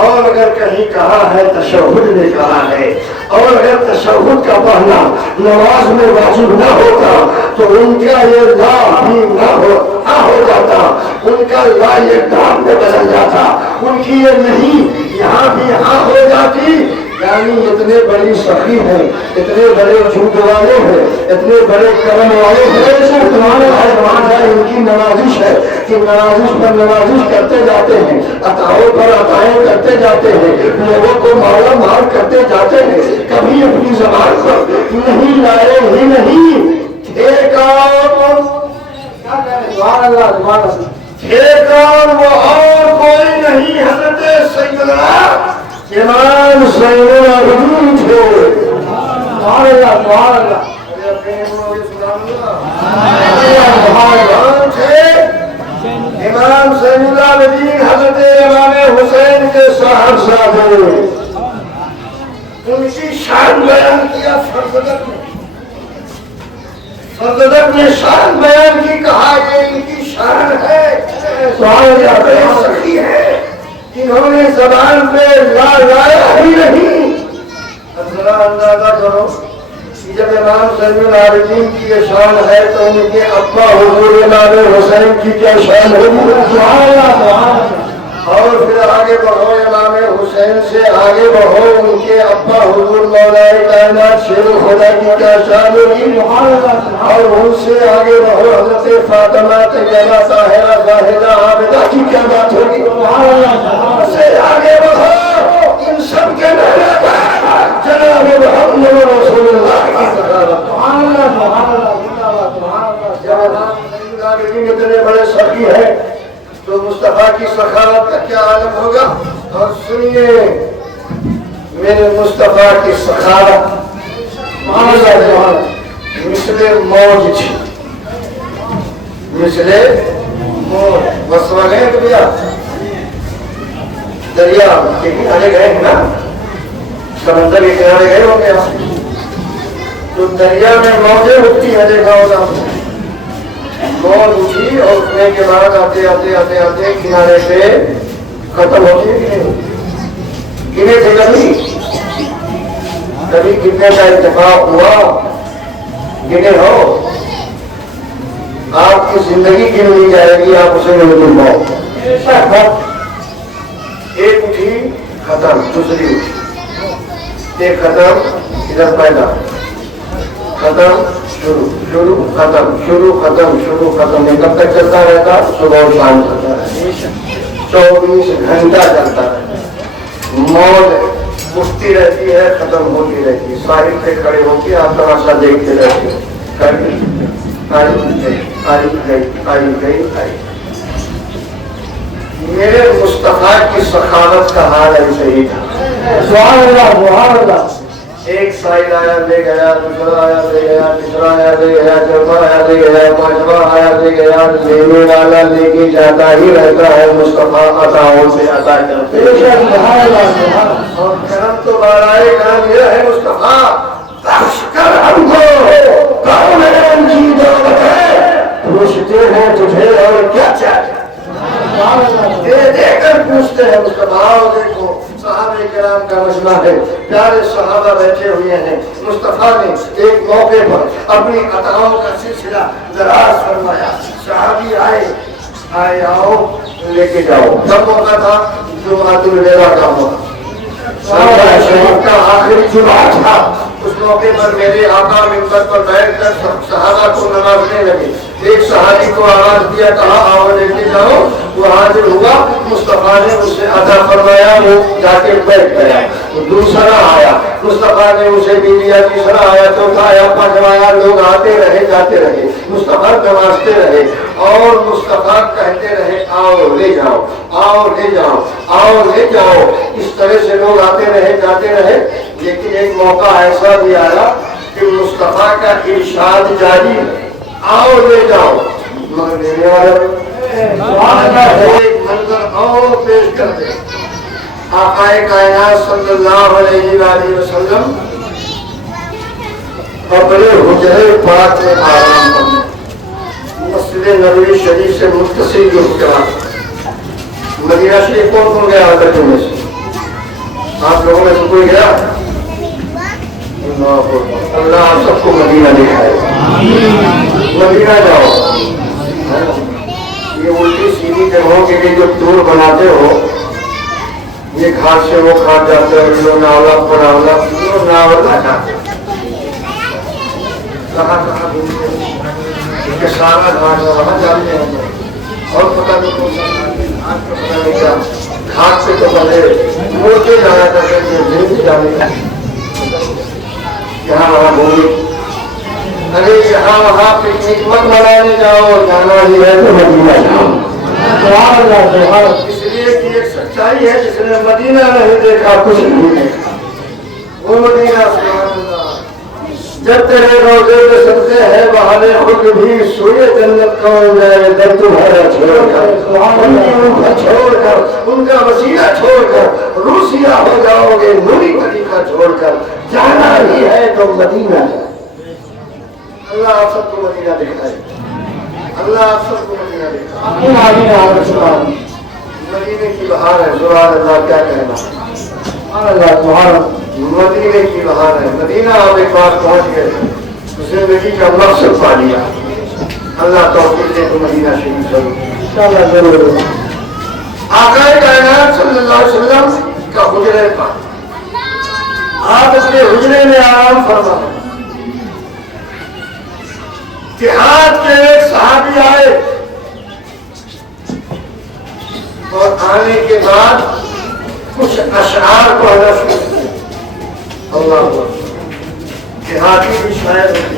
اور اگر کہیں کہا ہے تشہد نے کہا ہے. اور اگر تشہد کا پڑھنا نماز میں واجب نہ ہوتا تو ان کا یہ لا بھی نہ ہو جاتا, ان کا لا یہ دام میں بدل جاتا, ان کی یہ نہیں یہاں بھی ہاں ہو جاتی. یعنی اتنے بڑی سخی ہیں, اتنے بڑے جھوٹ والے ہیں, اتنے بڑے کرم والے ہیں. ان کی نوازش ہے کہ نوازش پر نوازش کرتے جاتے ہیں, عطاؤں پر عطائیں کرتے جاتے ہیں, لوگوں کو مالا مال کرتے جاتے ہیں. کبھی اپنی زبان پر نہیں لائے ہی نہیں. ٹھیکان وہ اور کوئی نہیں, حضرت سیدنا امام زین العابدین تھے. امام زین العابدین حضرت امام حسین کے صاحبزادے. ان کی شان بیان کیا فرزدق نے, فرزدق نے شان بیان کی, کہا کہ ان کی شان ہے, سخی ہے, انہوں نے زبان پہ لا لایا ہی نہیں. ذرا اندازہ کرو جب امام زین العابدین کی یہ شان ہے تو ان کے ابا حضور امام حسین کی کیا شان ہوگی. اور پھر آگے بڑھو, امام حسین حسین سے آگے بڑھو، ان کے ابا حضور مولا کائنات شیر خدا کی کیا شان ہوگی، اور ان سے آگے بڑھو حضرت فاطمہ طیبہ طاہرہ زاہدہ عابدہ کی کیا بات ہوگی، ان سے آگے بڑھو ان سب کے جناب محمد رسول اللہ کی اتنے بڑے سخی ہے تو مصطفیٰ کی سخاوت کا کیا عالم ہوگا. اور سنیے میرے مصطفیٰ کی سخاوت مثل موج تھی، مثل موج. بس گئے تو بھیا دریا کے کنارے گئے ہیں نا، سمندر کے کنارے گئے ہوں گے تو دریا میں موجیں اٹھتی ہیں، دیکھا ہوگا موج اٹھی اور اٹھنے کے بعد آتے آتے آتے آتے کنارے پہ ختم ہوتی ہے. گنے تھے کبھی گرنے کا اتفاق ہوا؟ گنے ہو؟ آپ کی زندگی گن لی جائے گی، آپ اسے نہیں گن پاؤ. ایک اٹھی ختم، دوسری اٹھی، ایک ختم ادھر پیدا، ختم شروع، شروع ختم، شروع ختم، شروع ختم. یہ کب تک چلتا رہتا؟ صبح اور شام چلتا رہتا، 24 گھنٹہ چلتا رہتا. موت اٹھتی رہتی ہے، ختم ہوتی رہتی ہے. ساحل پہ کھڑے ہو کے آپ تماشا دیکھتے رہتے ہیں، آئی گئی آئی گئی آئی گئی آئی. میرے مصطفیٰ کی سخاوت کا حال ایسے ہی تھا. سبحان اللہ سبحان اللہ. ایک سائل آیا لے گیا، دوسرا آیا لے گیا، تیسرا آیا لے گیا، چوتھا آیا لے گیا، پانچواں آیا لے گیا. لینے والا لے کے جاتا ہی رہتا ہے. مصطفیٰ عطاؤں سے عطا کرتے اور کرم تو بارائے کرم یہ ہے مصطفیٰ بخش کر ہم کو کون کی دولت ہے، پوچھتے ہیں تجھے اور کیا چاہتے دے دے کر پوچھتے ہیں مصطفیٰ. دیکھو صحابہ کرام کا مسئلہ ہے، پیارے صحابہ بیٹھے ہوئے ہیں. مصطفیٰ نے ایک موقع پر اپنی عطاؤں کا سلسلہ دراز فرمایا. صحابی آئے آؤ لے کے جاؤ. کب موقع تھا؟ جمعۃ الوداع کا موقع، شریف کا آخری جمعہ تھا. اس موقع پر میرے آقا منبر پر بیٹھ کر صحابہ کو نوازنے لگے. ایک صحابی کو آواز دیا، کہا آؤ لے کے جاؤ. وہ حاضر ہوا، مصطفیٰ نے اسے عطا فرمایا، وہ جا کے بیٹھ گیا. دوسرا آیا، مصطفیٰ نے اسے بھی دیا. تیسرا آیا، چوتھا آیا، پانچواں آیا. لوگ آتے رہے جاتے رہے، مصطفیٰ نوازتے رہے اور مصطفیٰ کہتے رہے آؤ لے جاؤ آؤ لے جاؤ آؤ لے جاؤ. اس طرح سے لوگ آتے رہے جاتے رہے. لیکن ایک موقع ایسا بھی آیا کہ مصطفیٰ کا ارشاد جاری ہے، آؤ لے جاؤ. مگر لینے والا ایک منظر اور پیش کر دے. آقا کائنات صلی اللہ علیہ وآلہ وسلم اپنے حجرے پاک میں آرام کرنے. مسجد نبوی شریف سے متصل جو حجرہ، مدینہ شریف کون کون گیا حضرتوں میں سے؟ آپ لوگوں میں سے کوئی گیا؟ اللہ آپ سب کو مدینہ دکھائے. مدینہ جاؤ. یہ الٹی سیدھی جگہوں کے لیے جو ٹور بناتے ہو، یہ گھاٹ سے وہ گھاٹ جاتے ہیں، لوناولا پناولا لوناولا جاتے ہیں. کہاں کہاں گھومتے ہیں کہ سارا گھاٹ وہاں جاتے ہیں. اور پتہ نہیں کون سا آج کا پتہ نہیں کیا گھاٹ سے تو بندے مڑ کے جایا کرتے ہیں، دل سے جانے کا یہاں وہاں گھومے. ارے یہاں وہاں پکنک مت منانے جاؤ، جانا ہی ہے تو مدینہ جاؤ. اس لیے کہ ایک سچائی ہے، جس نے مدینہ نہیں دیکھا کچھ نہیں دیکھا. وہ مدینہ جب تیرے روزے میں سبزے ہیں بہانے خود بھی سوئے جنت کون جائے. در تمہارا چھوڑ کر چھوڑ کر ان کا وسیلہ چھوڑ کر روسیہ ہو جاؤ گے. نوری طریقہ چھوڑ کر جانا ہی ہے تو مدینہ جائے. اللہ آپ سب کو مدینہ دکھائے. اللہ آپ سب کو مدینہ دکھائے. مدینے کی بہار ہے. سبحان اللہ، کیا کہنا. سبحان اللہ تمہارا مدینے کی بہار ہے. مدینہ آپ ایک بار پہنچ گئے، زندگی کا مقصد پا لیا. اللہ توفیق دے تو مدینہ شریف ضرور انشاءاللہ ضرور. آقا کائنات صلی اللہ علیہ وسلم کا حجرے کا، آپ اپنے حجرے میں آرام فرما۔ جہاد کے ایک صحابی آئے اور آنے کے بعد کچھ اشعار پڑھنا شروع کیا۔ اللہ دیہاتی بھی شاعر ہوتے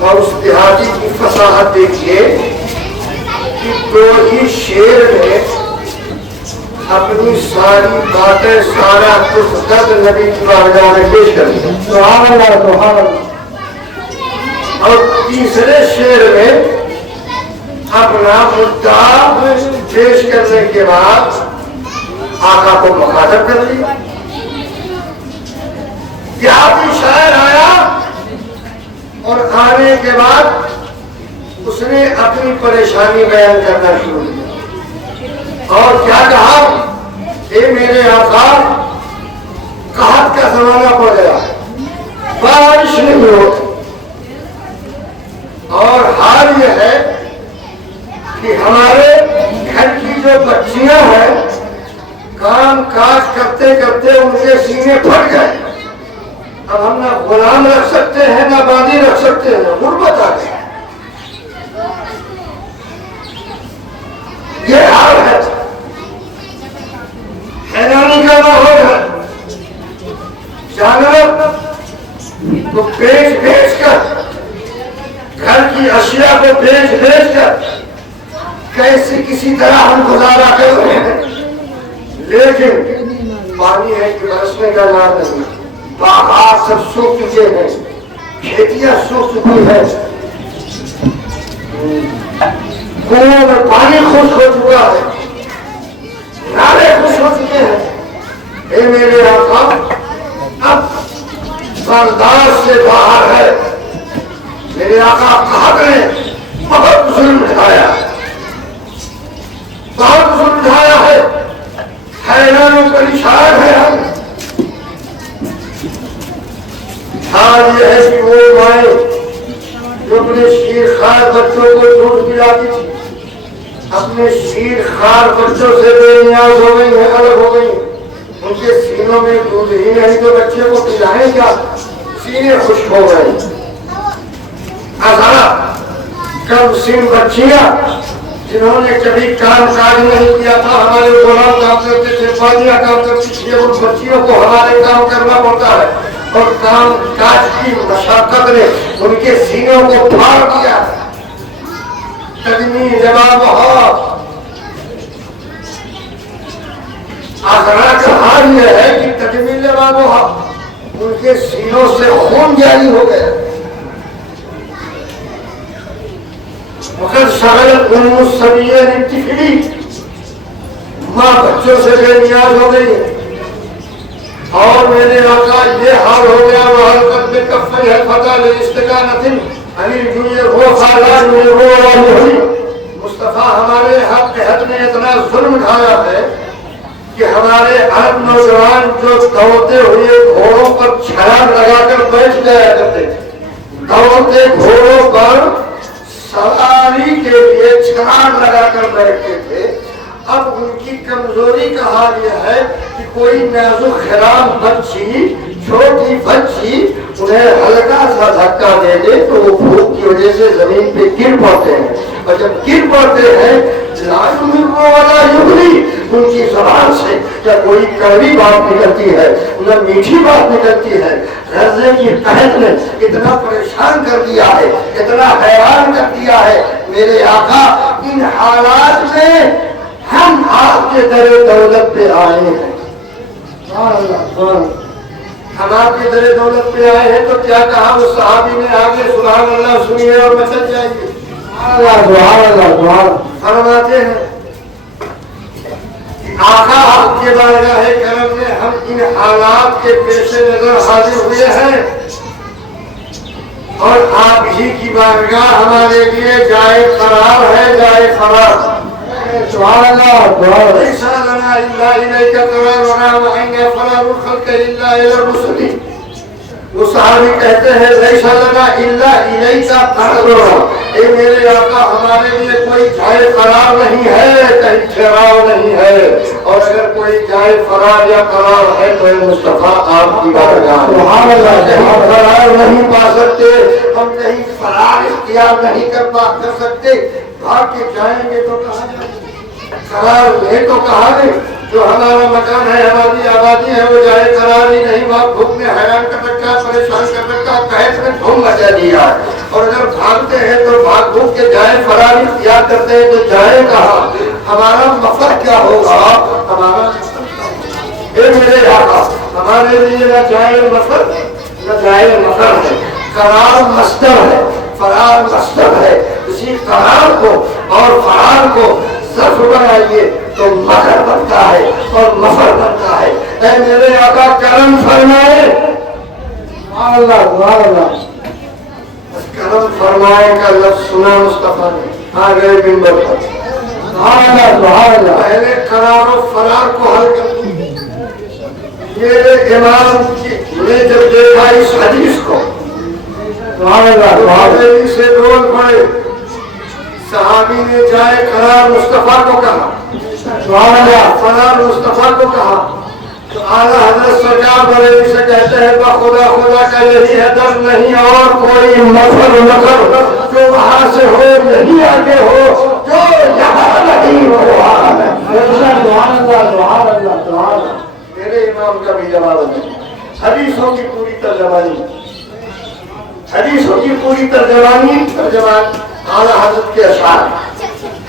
اور اس دیہاتی کی فصاحت دیکھیے کہ دو ہی شعر میں اپنی ساری باتیں، سارا کچھ درد نبی کی بارگاہ میں پیش کر دیا۔ سبحان اللہ سبحان اللہ۔ اور تیسرے شعر میں اپنا مدعا پیش کرنے کے بعد آقا کو مخاطب کر دیا۔ دیہاتی شاعر آیا اور آنے کے بعد اس نے اپنی پریشانی بیان کرنا شروع کیا اور کیا کہا، اے میرے آقا قحط کا زمانہ پڑ گیا، بارش نہیں ہوتی، اور حال یہ ہے کہ ہمارے گھر کی جو بچیاں ہیں کام کاج کرتے کرتے ان کے سینے پھٹ گئے، اب ہم نہ غلام رکھ سکتے ہیں نہ باندی رکھ سکتے ہیں، غربت آ گئی، یہ حال ہے، حیرانی کا ماحول ہے۔ جانور کو بیچ بیچ کر، گھر کی اشیاء کو بیچ بیچ کر کیسے کسی طرح ہم گزارا کر رہے ہیں، لیکن پانی ہے کہ برسنے کا نام نہیں، باغات سب سوکھ چکے ہیں، کھیتیاں سوکھ چکی ہیں، کنووں میں پانی خشک ہو چکا ہے، نالے خشک ہو چکے ہیں۔ اے میرے آقا اب برداشت سے باہر ہے، میرے آقا قحط نے بہت ظلم اٹھایا، بہت ظلم اٹھایا ہے، حیران و پریشان ہے ہم۔ حال یہ ہے کہ وہ مائیں جو اپنے شیر خوار بچوں کو دودھ پلاتی تھی، اپنے شیر خوار بچوں سے بے نیاز ہو گئی ہیں، الگ ہو گئی، ان کے سینوں میں دودھ ہی نہیں تو بچے کو پلائیں کیا، سینے خشک ہو گئے۔ کم سن بچیاں جنہوں نے کبھی کام کاج نہیں کیا تھا، ہمارے غلام کام کرتے تھے، فاضلہ کام کرتی تھی، ان بچیوں کو ہمارے کام کرنا پڑتا ہے، اور کام کاج کی مشقت نے ان کے سینوں کو پھاڑ دیا۔ تدمی جواب آخرا کا حال یہ ہے کہ تدمی جواب ان کے سینوں سے خون جاری ہو گیا۔ وقت شغلت ام الصبیہ الطفلی، ماں بچوں سے بے نیاز ہو گئی، اور میرے آقا یہ حال ہو گیا، وحلقت بکفن الفتح لاستکانت علی جنیر ہو خالان میں ہو آلوہی۔ مصطفیٰ ہمارے حق نے اتنا ظلم اٹھایا ہے کہ ہمارے عرب نوجوان جو دوڑتے ہوئے گھوڑوں پر چھلانگ لگا کر بیٹھ جایا کرتے تھے، دوڑتے گھوڑوں پر سواری کے لیے چھلانگ لگا کر بیٹھتے تھے، اب ان کی کمزوری کا حال یہ ہے کہ کوئی نازک خرام بچی، چھوٹی بچی انہیں ہلکا سا دھکا دے دے تو وہ بھوک کی وجہ سے زمین پہ گر پڑتے ہیں، اور جب گر پڑتے ہیں ان کی زبان سے کیا کوئی کڑوی بات نکلتی ہے نہ میٹھی بات نکلتی ہے۔ غزے کی قحط نے اتنا پریشان کر دیا ہے، اتنا حیران کر دیا ہے، میرے آقا ان حالات میں ہم آپ کے در دولت پہ آئے ہیں، ہم آپ کے در دولت پہ آئے ہیں، تو کیا کہا اس صحابی نے آگے، سبحان اللہ سنیے اور مچل جائیے۔ فرماتے ہیں آقا آپ کے بارگاہ کرم میں ہم ان حالات کے پیش نظر حاضر ہوئے ہیں، اور آپ ہی کی بارگاہ ہمارے لیے جائے قرار ہے، جائے قرار۔ سبحان اللہ، لیس لنا الا الیک قرارنا وان فرار الخلق الا الى الرسل وہ صحابی کہتے ہیں لیس لنا الا الیک فقرنا، اے میرے آقا ہمارے لیے کوئی جائے قرار نہیں ہے، کہیں ٹھہراؤ نہیں ہے، اور اگر کوئی جائے فرار یا قرار ہے تو مصطفیٰ آپ کی بارگاہ سبحان اللہ، کہیں قرار نہیں پا سکتے ہم، کہیں فرار اختیار نہیں کر سکتے، بھاگ کے جائیں گے تو کہاں جائیں گے، قرار لے تو کہاں نہیں، جو ہمارا مکان ہے ہماری آبادی ہے وہ جائے قرار ہی نہیں، وہاں بھوک میں حیران کر رکھا، پریشان کر رکھا، قحط میں دھوم مچا دیا، اور اگر بھاگتے ہیں تو بھاگ بھوک کے جائیں فرار اختیار کرتے ہیں تو جائیں کہاں، ہمارا مفر کیا ہوگا، ہمارا اے میرے آقا ہمارے لیے نہ جائے مفر نہ جائے مفر ہے، قرار مصدر ہے، فرار مصدر ہے، اسی قرار کو اور فرار کو ظرف بنائیے تو مکر بنتا ہے اور مفر بنتا ہے، اے میرے آقا کرم فرمائے، سبحان اللہ سبحان اللہ، کرم فرمائے کا لفظ سنا مصطفیٰ نے، آ گئے منبر پر، سبحان اللہ سبحان اللہ، پہلے قرار و فرار کو حل کر دوں، میرے امام نے جب دیکھا اس حدیث کو سبحان اللہ سبحان اللہ سے ڈول پڑے، صحابی نے جائے قرار مصطفیٰ کو کہا، سبحان اللہ فرار مصطفیٰ کو کہا، تو اعلیٰ حضرت سرکار بریلوی سے کہتے ہیں بخدا خدا کا یہی ہے در نہیں اور کوئی مفر مکر، جو وہاں سے ہو یہی آگے ہو، جو یہاں نہیں وہ وہاں ہے، سبحان اللہ سبحان اللہ سبحان اللہ، میرے امام کا بھی جواب ہے، حدیثوں کی پوری ترجمانی، حدیثوں کی پوری ترجمانی اعلیٰ حضرت کے اشعار،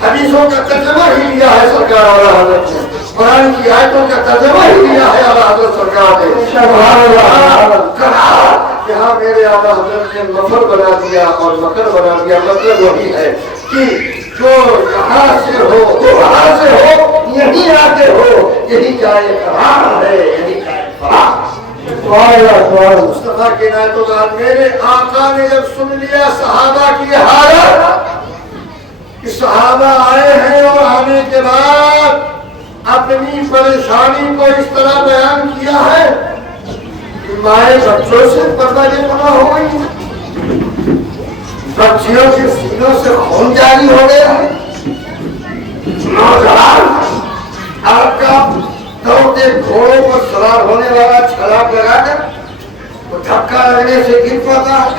حدیثوں کا ترجمہ ہی لیا ہے سرکار اعلیٰ حضرت نے، قرآن کی آیتوں کا ترجمہ ہی لیا ہے اعلیٰ حضرت سرکار نے، سبحان اللہ، قرار یہاں میرے اعلیٰ حضرت نے مفر بنا دیا اور مکر بنا دیا، مطلب وہی ہے کہ جو یہاں سے ہو جو وہاں سے ہو یہی آگے ہو، یہی جائے قرار ہے، یہی جائے فرار، مصطفیٰ کے نائت و بعد میرے آقا نے جب سن لیا صحابہ کی حالت کہ صحابہ آئے ہیں اور آنے کے بعد اپنی پریشانی کو اس طرح بیان کیا ہے کہ مائیں بچوں سے پردہ پناہ ہو گئی، بچیوں کے سینوں سے خون جاری ہو گیا، نوجوان آپ کا دوڑتے گھوڑوں پر سوار ہونے والا چھلاپ لگا کر وہ دھکا لگنے سے گر پاتا ہے،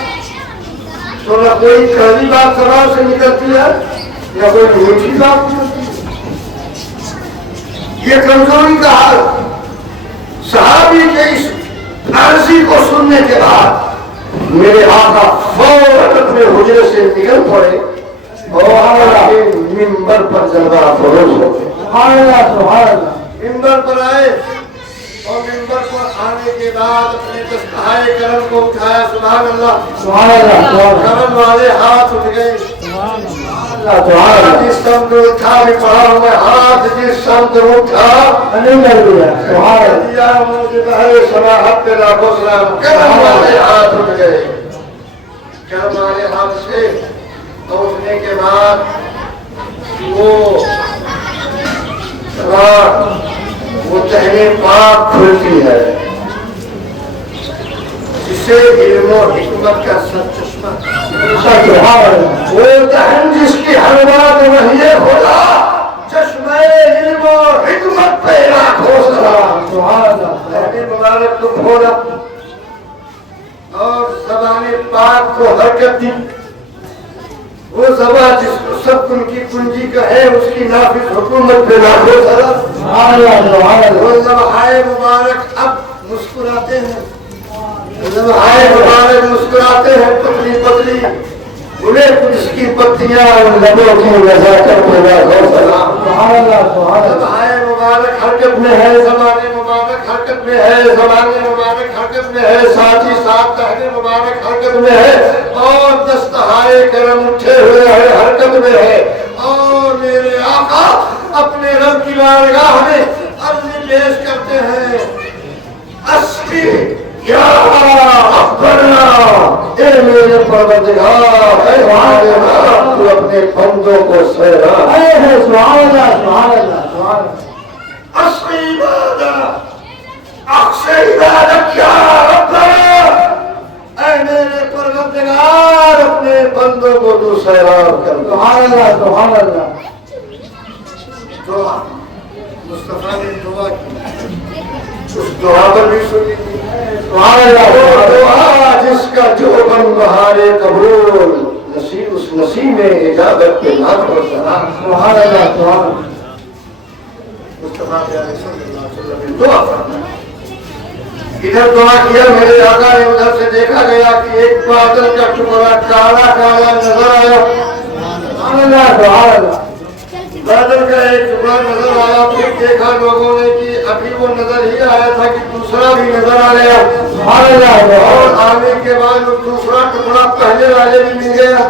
تو نہ کوئی کڑوی بات زبان سے نکلتی ہے نہ کوئی میٹھی بات نکلتی ہے، یہ کمزوری کا حال، صحابی کے اس عرضی کو سننے کے بعد میرے آقا فوراً اپنے حجرے سے نکل پڑے اور منبر پر جلوہ افروز ہو گئے، سبحان اللہ سبحان اللہ، منبر پر آئے اور منبر پر آنے کے بعد اپنے دستہائے کرم کو اٹھایا، سبحان اللہ سبحان اللہ، کرم والے ہاتھ اٹھ گئے، جس سمت اٹھا بھی پڑھا ہوا ہاتھ جس سمت اٹھا دیا مجھے بہر سماحت پہ لاکھوں سلام، کرم والے ہاتھ اٹھ گئے، کرم والے ہاتھ سے اٹھنے کے بعد وہ تہنے پاک کھلتی ہے جسے علم و حکمت کا سرچشمہ، وہ دہن جس کی ہر بات وحی خدا، چشمہ علم و حکمت پہ لاکھوں سلام، دہن مبارک کو کھولا اور زبان پاک کو حرکت دی، وہ زبان جس کو سب ان کی کنجی کا ہے اس کی نافذ حکومت پہ لاکھوں سلام، وہ لمحائے مبارک اب مسکراتے ہیں، لمحائے مبارک مسکراتے ہیں، پتلی پتلی بھولے جس کی پتیاں لبوں کی نزاکت پہ لاکھوں سلام، لمحائے مبارک حرکت میں ہے، زبان مبارک حرکت میں ہے، زبان مبارک حرکت میں ہے، ساتھ ہی ساتھ دہن مبارک حرکت میں ہے، اور دستہائے کرم اٹھے ہوئے ہے، حرکت میں ہے، اور میرے آقا اپنے رب کی بارگاہ میں عرض پیش کرتے ہیں، اسقی یا ربنا، اے میرے پروردگار، اے ہمارے رب، تو اپنے بندوں کو سیرا، سبحان اللہ سبحان اللہ سبحان اللہ، اسقی عبادہ اخشی عبادک یا ربنا، بندوں کو تو سیراب کر دو. سبحان اللہ سبحان اللہ. دعا مصطفیٰ نے دعا کی, اس دعا پر بھی سنی. سبحان اللہ. وہ دعا جس کا جو بن بہارے قبول, نصیب اس نصیب میں اجابت کے نام پر سلام. سبحان اللہ سبحان اللہ. مصطفیٰ صلی اللہ علیہ وسلم نے دعا فرمائی. ادھر دعا کیا, میرے آقا نے ادھر سے دیکھا گیا کہ ایک بادل کا ٹکڑا کالا کالا نظر آیا. سبحان اللہ سبحان اللہ. بادل کا ایک ٹکڑا نظر آیا. پھر دیکھا لوگوں نے کہ ابھی وہ نظر ہی آیا تھا کہ دوسرا بھی نظر آ گیا. سبحان اللہ. اور آنے کے بعد وہ دوسرا ٹکڑا پہلے والے بھی مل گیا.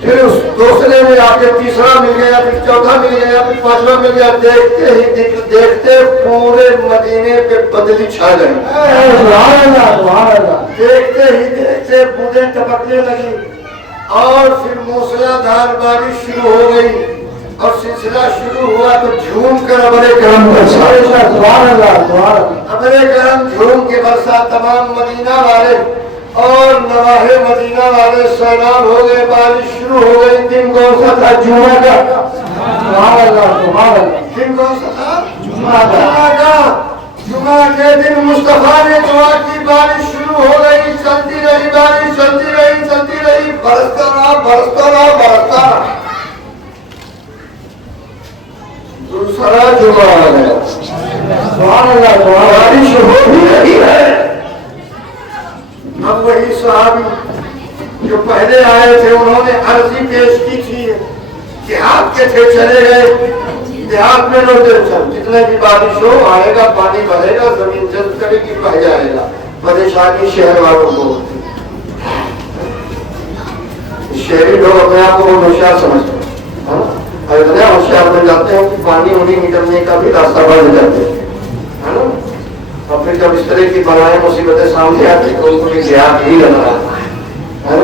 پھر اس دوسرے میں آ کے تیسرا مل گیا, پھر چوتھا مل گیا, پھر پانچواں مل گیا. دیکھتے ہی دیکھتے پورے مدینے پہ بدلی چھا گئی. سبحان اللہ سبحان اللہ. دیکھتے ہی دیکھتے بوندیں ٹپکنے لگی اور پھر موسلا دھار بارش شروع ہو گئی. اور سلسلہ شروع ہوا تو جھوم کر ابرے کرم برسا. سبحان اللہ سبحان اللہ. ابرے کرم جھوم کے برسا. تمام مدینہ والے اور نواحِ مدینہ والے سیلاب ہو گئے. بارش شروع ہو گئی. دن کون سا تھا؟ جمعہ کا. سبحان اللہ سبحان اللہ. دن کون سا تھا؟ جمعہ کا. جمعہ کے دن مصطفیٰ نے دعا کی. بارش شروع ہو گئی. چلتی رہی بارش, چلتی رہی چلتی رہی. برستا رہا برستا رہا برستا رہا. دوسرا جمعہ آ گیا. سبحان اللہ سبحان اللہ. بارش ہو بھی رہی ہے. اب وہی صحابی جو پہلے آئے تھے انہوں نے عرضی پیش کی تھی. دیہات کے تھے, چلے گئے. دیہات میں لوگ جتنے بھی بارش ہو آئے گا, پانی بھرے گا, زمین جلد کرے گی, بہ جائے گا. پریشانی شہر والوں کو ہوتی. شہری لوگ اپنے آپ کو ہوشیار سمجھتے ہیں, اتنے ہوشیار بن جاتے ہیں کہ پانی انہیں نکلنے کا بھی راستہ بند جاتے ہیں. اور پھر جب اس طرح کی بلائیں مصیبتیں سامنے آتی تو ان کو یہ دیہات ہی لگ رہا ہے.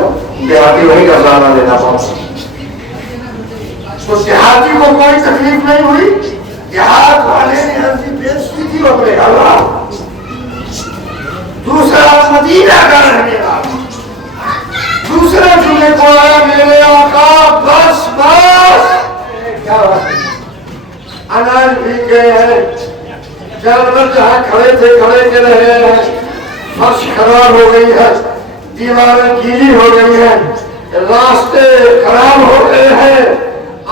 دیہاتی وہیں کا سہارا لینا پڑتا. تو دیہاتی کو کوئی تکلیف نہیں ہوئی. دیہات والے نے عرضی پیش کی تھی اپنے اللہ. دوسرا مدینہ کا رہنے والا دوسرے جمعے کو آیا, میرے آقا بس بس. کیا اناج بھی گئے ہیں, جانور جہاں کھڑے تھے کھڑے کے رہے ہیں. فرش خراب ہو گئی ہے, دیواریں گیلی ہو گئی ہیں, راستے خراب ہو گئے ہیں.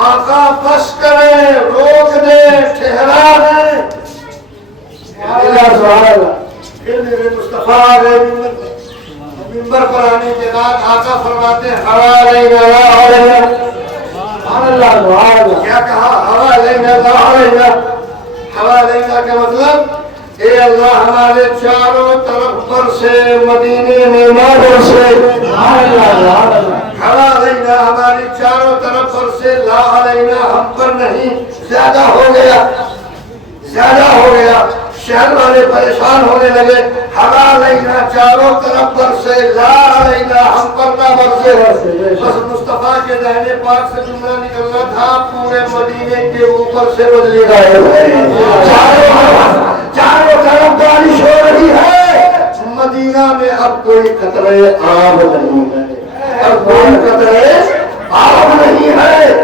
آقا بس کریں, روک دیں, ٹھہرا دیں. پھر میرے مصطفیٰ منبر پر آنے کے بعد آقا فرماتے ہیں ہوا لینا لا علینا. کیا کہا؟ ہوا لینا لا علینا. ہوا لینا کا مطلب اے اللہ ہمارے چاروں طرف پر سے مدینے میں نہ سے. ہوا لینا ہماری چاروں طرف پر سے, لا علینا ہم پر نہیں. زیادہ ہو گیا, زیادہ ہو گیا. شہر والے پریشان ہونے لگے. ہوا لینا چاروں طرف پر سے, لا علینا ہم پر نہ برسے. بس مصطفیٰ کے دہنے پاک سے جملہ نکلنا تھا, پورے مدینے کے اوپر سے بدلی گئے. چاروں طرف بارش ہو رہی ہے. مدینہ میں اب کوئی قطرے آب نہیں ہے. اب کوئی قطرے آب نہیں ہے.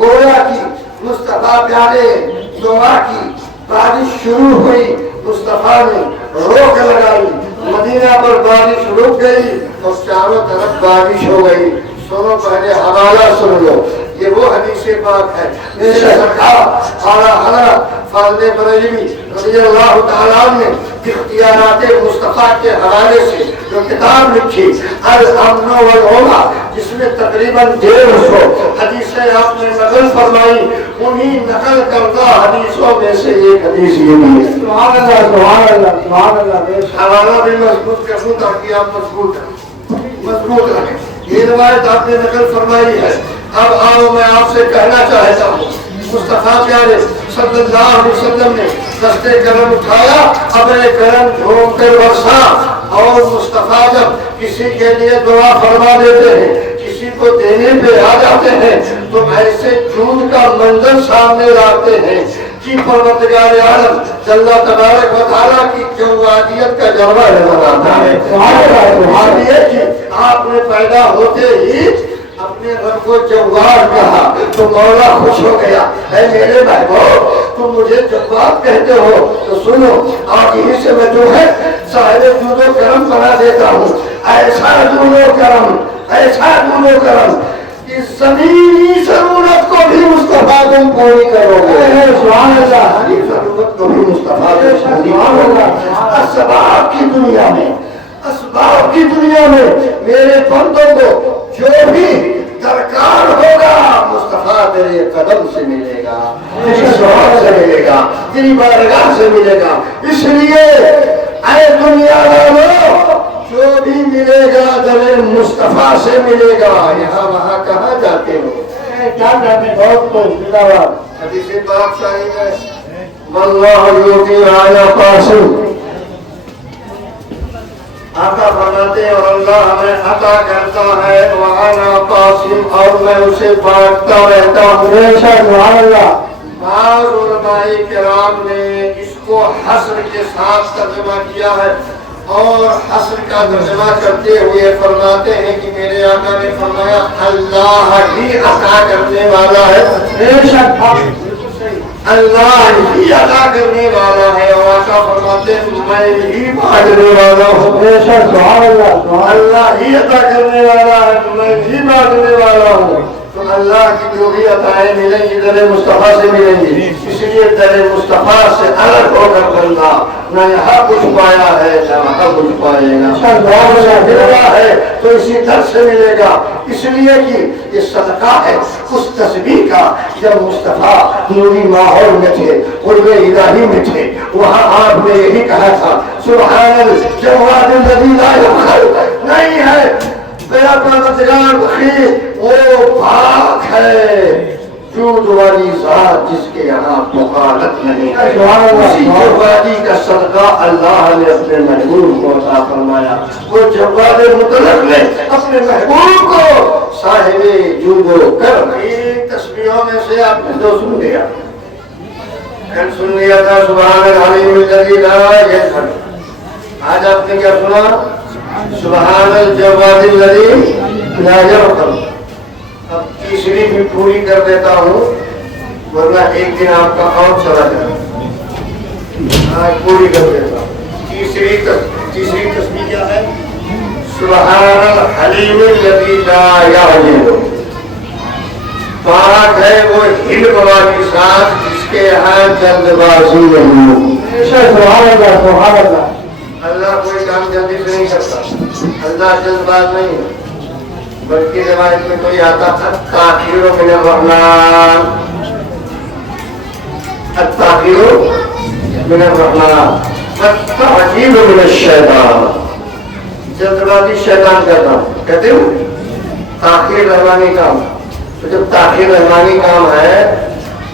گویا کی مصطفیٰ پیارے دعا کی. بارش شروع ہوئی, مصطفیٰ نے روک لگائی. مدینہ پر بارش رک گئی اور چاروں طرف بارش ہو گئی. سنو پہلے حوالہ سن لو, یہ وہ حدیث پاک ہے. میرے سرکار اعلیٰ حضرت فاضل بریلوی رضی اللہ تعالیٰ نے اختیارات مصطفیٰ کے حوالے سے جو کتاب لکھی الامن والعلا, جس میں تقریباً 150 حدیثیں آپ نے نقل فرمائی, انہی نقل کردہ حدیثوں میں سے ایک حدیث یہ بھی ہے. سبحان اللہ سبحان اللہ سبحان اللہ. حوالہ بھی مضبوط کر دوں تاکہ آپ مضبوط رہیں. یہ روایت آپ نے نقل فرمائی ہے. اب آؤ میں آپ سے کہنا چاہتا ہوں, مصطفیٰ پیارے صلی اللہ علیہ وسلم نے دستے کرم اٹھایا, ابرے کرم جھوم کر برسا. اور مصطفیٰ جب کسی کے لیے دعا فرما دیتے ہیں, کسی کو دینے پہ آ جاتے ہیں, تو ایسے جود کا منظر سامنے لاتے ہیں کہ پروردگار عالم جل تبارک و تعالیٰ کی جوادیت کا جلوہ نظر آتا ہے. اس لیے کہ آپ نے پیدا ہوتے ہی اپنے رب کو جواد کہا تو مولا خوش ہو گیا. اے میرے محبوب تم مجھے جواد کہتے ہو تو سنو آج ہی سے میں جو ہے صاحب جود و کرم بنا دیتا ہوں. ایسا جود و کرم، ایسا جود و کرم اس زمینی ضرورت کو بھی مصطفیٰ تم پوری کرو گے. سبحان اللہ. ساری ضرورت کو بھی مصطفیٰ تم پوری کرو گے. اسباب کی دنیا میں، اسباب کی دنیا میں میرے بندوں کو جو بھی درکار ہوگا مصطفیٰ تیرے قدم سے ملے گا، تیری شہر سے ملے گا، تیری بارگاہ سے ملے گا. اس لیے اے دنیا والو جو بھی ملے گا در مصطفیٰ سے ملے گا. یہاں وہاں کہاں جاتے ہو؟ کیا کرنے بہت کچھ زندہ حدیث پاک صحیح ہے واللہ یؤتی علی قاسم. آقا فرماتے ہیں اور اللہ ہمیں عطا کرتا ہے وَأَنَا قَاسِمٌ اور میں اسے بانٹتا رہتا ہوں. سبحان اللہ. بعض علماء کرام نے اس کو حصر کے ساتھ ترجمہ کیا ہے اور حصر کا ترجمہ کرتے ہوئے فرماتے ہیں کہ میرے آقا نے فرمایا اللہ ہی عطا کرنے والا ہے. اللہ ہی عطا کرنے والا ہے اور آقا فرماتے ہیں میں ہی بانٹنے والا ہوں. اللہ ہی عطا کرنے والا ہے میں ہی بانٹنے والا ہوں. تو اللہ کی جو بھی عطائیں ملیں گی در مصطفیٰ سے ملیں گی. اس لیے در مصطفیٰ سے الگ ہو کر بندہ نہ یہاں کچھ پایا ہے نہ وہاں کچھ پائے گا. مل رہا ہے تو اسی در سے ملے گا. اس لیے کہ یہ صدقہ ہے اس تسبیح کا. جب مصطفیٰ نوری ماحول میں تھے، قرب الہی میں تھے، وہاں آپ نے یہی کہا تھا سبحان الجواد الذی لا یبخل. نہیں ہے میرا پروردگار بخیل، وہ پاک ہے جود والی ذات جس کے یہاں بخالت نہیں ہے. اسی جوادی کا صدقہ اللہ نے اپنے محبوب کو عطا فرمایا. وہ جواد مطلق نے اپنے محبوب کو صاحب جود و کرم. ایک تسبیحوں میں سے آپ نے تو سن لیا، سن لیا تھا سبحان العلیم الذی لا یبخل. آج آپ نے کیا سنا؟ سبحان الجواد الذی لا یبخل. اب تیسری بھی پوری کر دیتا ہوں ورنہ ایک دن آپ کا اور چلا جائے. آج پوری کر دیتا ہوں. تیسری تسبیح کیا ہے؟ سبحان الحلیم الذی لا یعجل. پاک ہے وہ حلم والی ذات جس کے یہاں جلد بازی نہیں. سبحان اللہ. سبحان اللہ. اللہ کوئی کام جلدی سے نہیں کرتا. اللہ جلد باز نہیں ہے بلکہ روایت میں کوئی آتا التاخیر من الرحمن، التاخیر من الرحمن والتعجیل من الشیطان. جلد بازی شیطان کرتا کہتے ہو تاخیر رحمانی کام. تو جب تاخیر رحمانی کام ہے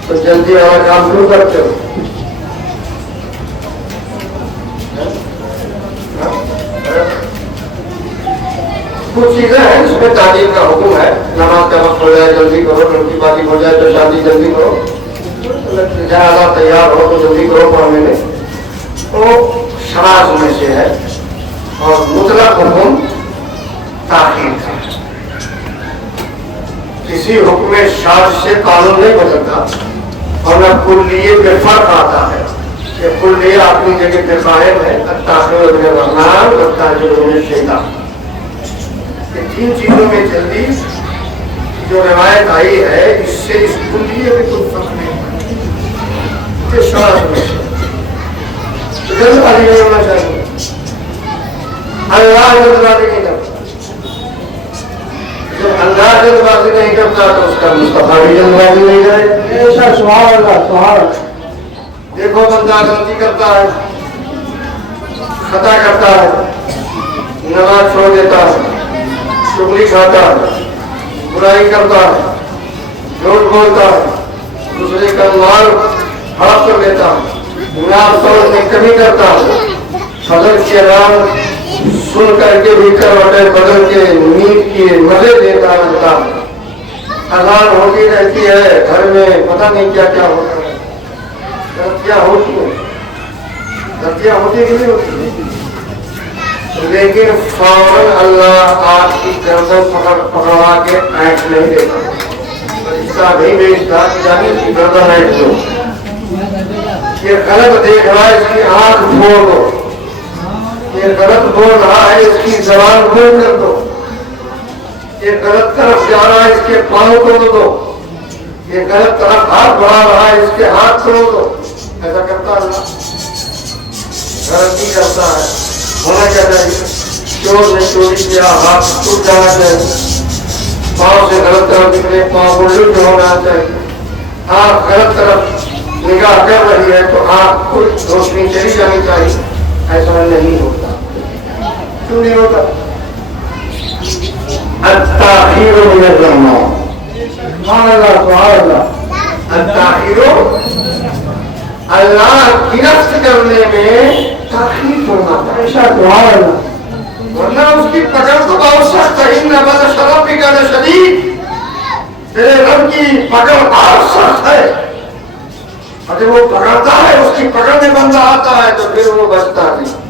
تو جلدی والا کام کیوں کرتے ہو؟ کچھ چیزیں ہیں اس میں تعلیم کا حکم ہے. نماز کا وقت ہو جائے جلدی کرو، لڑکی بازی ہو جائے تو شادی جلدی کرو، جہاں تیار ہو تو جلدی کرو پڑھنے میں. تو شراز میں سے ہے اور مطلق حکم تاخیر ہے. کسی حکم شاذ سے قانون نہیں بدلتا اور نہ کلیے پہ فرق آتا ہے. یہ کلیے اپنی جگہ پہ قائم ہے. التاخیر من الرحمن والتعجیل من الشیطان. یہ تین چیزوں میں جلدی جو روایت آئی ہے اس سے اس کلیے میں کوئی فرق نہیں ہے. یہ شاذ میں جلد بازی نہیں ہونا چاہیے. اللہ جلد بازی نہیں کرتا. جب اللہ جلد بازی نہیں کرتا تو اس کا مصطفیٰ بھی جلد بازی نہیں کرے. سبحان اللہ. سبحان اللہ. دیکھو بندہ غلطی کرتا ہے، خطا کرتا ہے، نماز چھوڑ دیتا ہے، چغلی کھاتا ہے، برائی کرتا ہے، جھوٹ بولتا ہے، دوسرے کا مال ہڑپ کر لیتا ہے، نام توڑ میں کمی کرتا ہے، فجر کی اذان سن کر کے بھی کروٹیں بدل کے نیند کی مزے دیتا رہتا ہے. اذان ہوتی رہتی ہے گھر میں پتہ نہیں کیا کیا ہوتا ہے. غلطیاں ہوتی ہیں، غلطیاں ہوتی کہ نہیں ہوتی. لیکن فوراً اللہ آپ کی گردن پکڑوا کے اینٹ نہیں دیتا، فرشتہ نہیں بھیجتا کہ جانے اس کی گردن اینٹ دو، یہ غلط دیکھ رہا ہے اس کی آنکھ پھوڑ دو، یہ غلط بول رہا ہے اس کی زبان بند کر دو، یہ غلط طرف جا رہا ہے اس کے پاؤں توڑ دو، یہ غلط طرف ہاتھ بڑھا رہا ہے اس کے ہاتھ توڑ دو۔ ایسا کرتا اللہ؟ غلطی کرتا ہے، ہونا کیا چاہیے؟ چور نے چوری کیا، ہاتھ ٹوٹ جانا چاہیے، پاؤں سے غلط طرف نکلے پاؤں کو لٹ ہونا چاہیے، آنکھ غلط طرف نگاہ کر رہی ہے تو آنکھ کو روشنی چلی جانی چاہیے۔ ایسا نہیں ہوتا، کیوں نہیں ہوتا؟ التاخیر من الرحمن، سبحان اللہ سبحان اللہ، التاخیر اللہ گرفت کرنے میں تاخیر فرماتا ہے، سبحان اللہ، ورنہ اس کی پکڑ تو بہت سخت ہے، ان بطش ربک لشدید، تیرے رب کی پکڑ بہت سخت ہے، اگر وہ پکڑتا ہے اس کی پکڑ میں بندہ آتا ہے تو پھر وہ بچتا نہیں،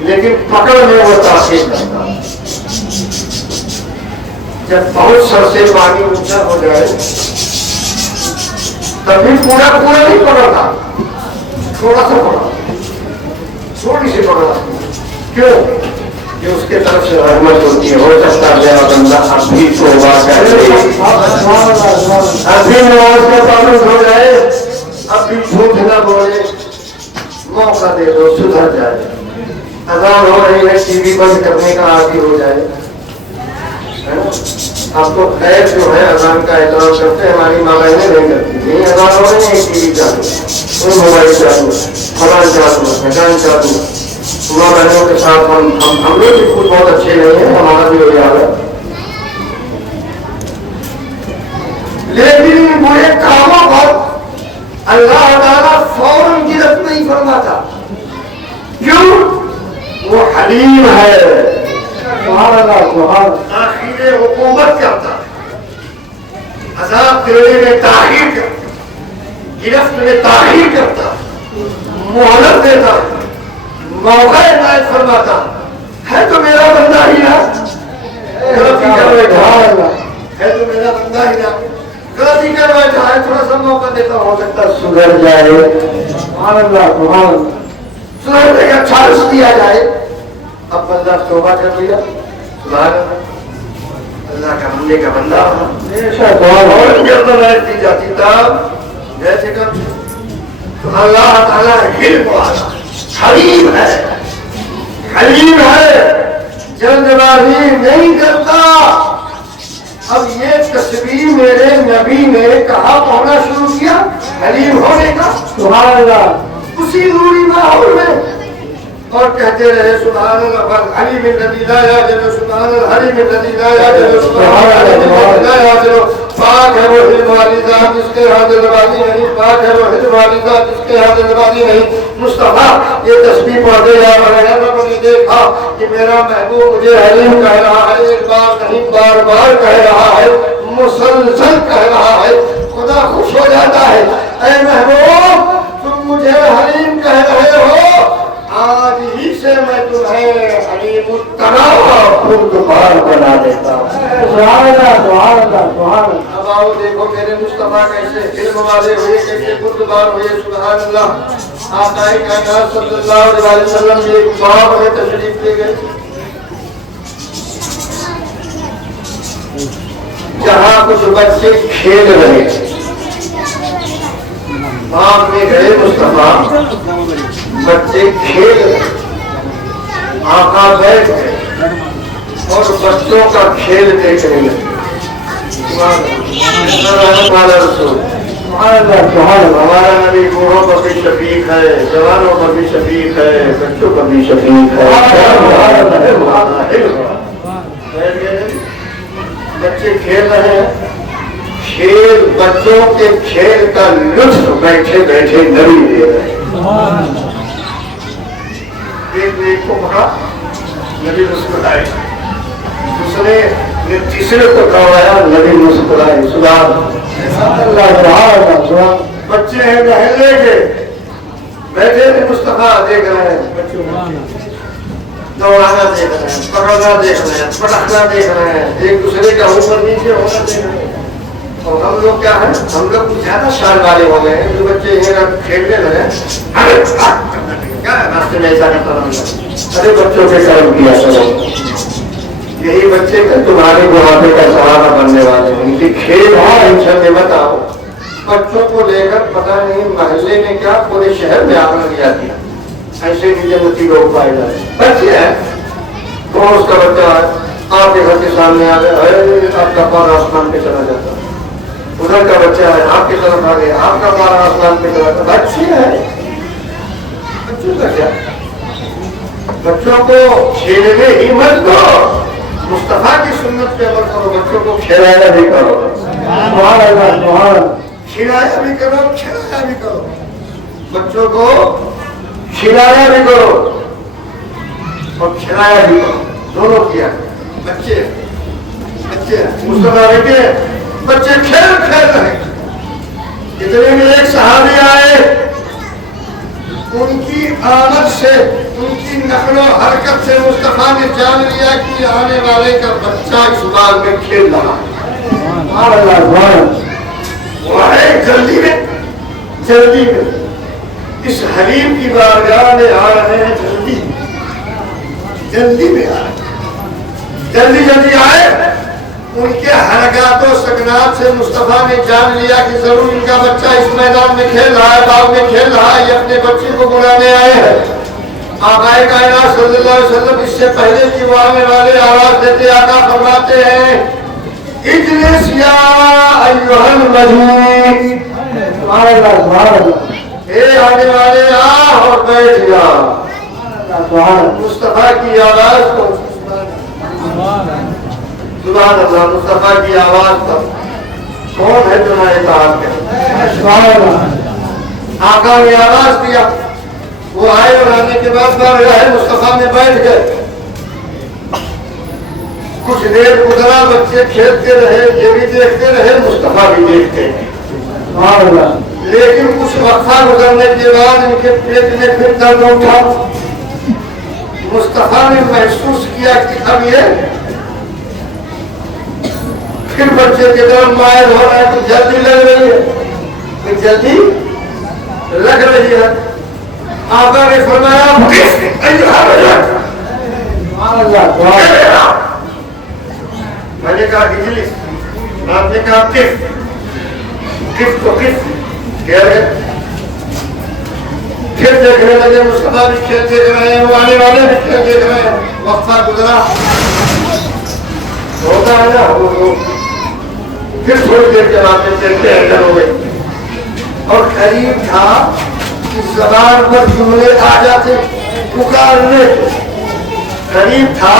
لیکن پکڑ میں وہ تاخیر کرتا ہے۔ جب بہت سر سے پانی اونچا ہو جائے تبھی پورا نہیں پکڑتا، تھوڑا سا پکڑا، تھوڑی سی پکڑا، کیوں کہ اس کے طرف سے رحمت ہوتی ہے۔ ہو سکتا ہے میرا بندہ ابھی توبہ کر لے، ابھی نماز کا پابند ہو جائے، ابھی جھوٹ نہ بولے، موقع دے دو سدھر جائے۔ اذان ہو رہی ہے ٹی وی بند کرنے کا عادی ہو جائے۔ آپ کو خیر جو ہے اذان کا احترام کرتے ہیں، ہماری ماں بہنیں نہیں کرتی، نہیں اذان ہو رہی ہے ٹی وی چالو، موبائل چالو، فلان چالو، ڈھکان چالو۔ ماں بہنوں کے ساتھ ہم لوگ بھی خود بہت اچھے نہیں ہیں، ہمارا بھی وہی حال ہے، لیکن برے کاموں پر اللہ تعالیٰ فوراً گرفت نہیں فرماتا، کیوں؟ وہ حلیم ہے، سبحان اللہ سبحان اللہ، آخر حکومت کرتا ہے، عذاب دینے میں تاخیر کرتا ہے، گرفت میں تاخیر کرتا ہے، مہلت دیتا ہے، موقع عنایت فرماتا ہے تو میرا بندہ ہی نا غلطی کر بیٹھا ہے، تو میرا بندہ ہی نا غلطی کر بیٹھا ہے، تھوڑا سا موقع دیتا ہو سکتا ہے سدھر جائے، سبحان اللہ سبحان اللہ، سدھرنے کا چانس دیا جائے۔ اب بندہ توبہ کر لیا، سبحان اللہ کا بندے کا بندہ اور گردن ایسے دی جاتی تب جیسے کر تو اللہ تعالیٰ حلم والا حلیم ہے، حلیم ہے، جلد بازی نہیں کرتا۔ اب یہ تصویر میرے نبی نے کہا پڑھنا شروع کیا حلیم ہونے کا، سبحان اللہ، اسی نوری ماحول میں، اور کہتے رہے سبحان اللہ حلیم الذی لا یعجل، سبحان الحلیم الذی لا یعجل، سبحان الحلیم الذی لا یعجل، پاک ہے وہ حلم والی ذات جس کے ہاتھ جلدبازی نہیں، پاک ہے وہ حلم والی ذات جس کے ہاتھ جلدبازی نہیں۔ مصطفیٰ یہ تسبیح پڑھتے جا رہے ہیں، لوگوں نے دیکھا کہ میرا محبوب مجھے حلیم کہہ رہا ہے، ایک بار نہیں بار بار کہہ رہا ہے، مسلسل کہہ رہا ہے، خدا خوش ہو جاتا ہے، اے محبوب تم مجھے حلیم کہہ رہے ہو، آج ہی سے میں تمہیں حلیم بردبار بنا دیتا ہوں۔ سبحان اللہ سبحان اللہ سبحان اللہ، اب آؤ دیکھو میرے مصطفیٰ کیسے علم والے ہوئے، کیسے بردبار ہوئے، سبحان اللہ۔ آقا کائنات صلی اللہ علیہ وسلم یہ ایک باغ میں تشریف لے گئے جہاں کچھ بچے کھیل رہے تھے، باغ میں گئے مصطفیٰ، بچے کھیل رہے، آقا بیٹھ گئے اور بچوں کا کھیل دیکھنے لگے۔ رسول سبحان اللہ سبحان اللہ، ہمارا نبی بوڑھوں پر بھی شفیق ہے، جوانوں پر بھی شفیق ہے، بچوں پر بھی شفیق ہے۔ بچے کھیل رہے ہیں، کھیل بچوں کے کھیل کا لطف بیٹھے بیٹھے نبی لے رہے ہیں۔ ایک کو پکڑا، نبی مسکرائے، دوسرے نے تیسرے کو کروایا، نبی مسکرائے۔ سبحان اللہ سبحان اللہ۔ بچے ہیں محلے کے، بیٹھے تھے مصطفیٰ دیکھ رہے ہیں بچوں دوڑانا دیکھ رہے ہیں، پکڑنا دیکھ رہے ہیں، پٹکنا دیکھ رہے ہیں، ایک دوسرے کا اوپر نیچے ہونا دیکھ رہے ہیں. اور ہم لوگ کیا ہے، ہم لوگ کچھ زیادہ شان والے ہو گئے ہیں. جو بچے کھیلنے لگے کیا راستے میں ایسا کرتا رہا. ارے بچوں کے کرم کیا کرو، یہی بچے کا تمہارے بڑھاپے کا سہارا بننے والے ہیں. ان کی کھیل ہے ان سے بتاؤ. بچوں کو لے کر پتہ نہیں محلے میں کیا پورے شہر میں آگ لگ جاتی ہے. ایسے بھی جنتی لوگ پائے جاتے ہیں. بچے ہیں کون اس کا بچہ ہے، آپ کے گھر کے سامنے آ گئے، آپ کا پار آسمان پہ چلا جاتا. ادھر کا بچہ ہے آپ کی طرف آ گیا، آپ کا پار آسمان پہ چلا جاتا. بچے ہیں، بچوں کا کیا. بچوں کو کھیلنے ہی مت دو، مصطفیٰ کی سنت پہ عمل کرو. بچوں کو کھلایا بھی کرو، کھلایا بھی کرو، کھلایا بھی کرو. بچوں کو کھلایا بھی کرو اور کھلایا بھی کرو، دونوں کیا. بچے مصطفیٰ کے بچے کھیل رہے ہیں. اتنے میں ایک صحابی آئے، ان کی آمد سے، ان کی نقل و حرکت سے مصطفیٰ نے جان لیا کہ آنے والے کا بچہ اس بار میں کھیل رہا ہے. وہ ہے جلدی میں اس حلیم کی بارگاہ میں آ رہے ہیں. جلدی میں آ رہے ہیں، جلدی آئے. ان کے حرکات و سکنات سے مصطفیٰ نے جان لیا کہ ضرور ان کا بچہ اس میدان میں کھیل رہا ہے، باغ میں کھیل رہا ہے. یہ اپنے بچے کو بلانے آئے ہیں. آقا کائنات صلی اللہ علیہ وسلم اس سے پہلے کہ وہ آنے والے آواز دیتے آقا فرماتے ہیں اجلس یا ایھا المجید. اے آنے والے آ اور بیٹھ جا. مصطفیٰ کی آواز کو سبحان اللہ، مصطفیٰ کی آواز پر کون ہے جو نہ اطاعت کرے. آقا نے آواز دیا، وہ آئے اور آنے کے بعد بارگاہ مصطفیٰ میں بیٹھ گئے. کچھ دیر گزرا، بچے کھیلتے رہے، یہ بھی دیکھتے رہے، مصطفیٰ بھی دیکھتے رہے. لیکن کچھ وقفہ گزرنے کے بعد ان کے پیٹ میں پھر درد اٹھا. مصطفیٰ نے محسوس کیا کہ اب یہ پھر بچے کی طرف مائل ہو رہا ہے، تو جلدی لگ رہی ہے، جلدی لگ رہی ہے. آقا نے فرمایا میں نے کہا اجلس، آپ نے کہا کس تو کس کہہ رہے. پھر دیکھنے لگے مصطفیٰ بھی کھیل دیکھ رہے ہیں، وہ آنے والے بھی کھیل دیکھ رہے ہیں. وقفہ گزرا، ہوتا ہے نا. پھر تھوڑی دیر کے بعد چلتے ہو گئے اور قریب تھا کہ زبان پر جملے آ جاتے پکارنے. قریب تھا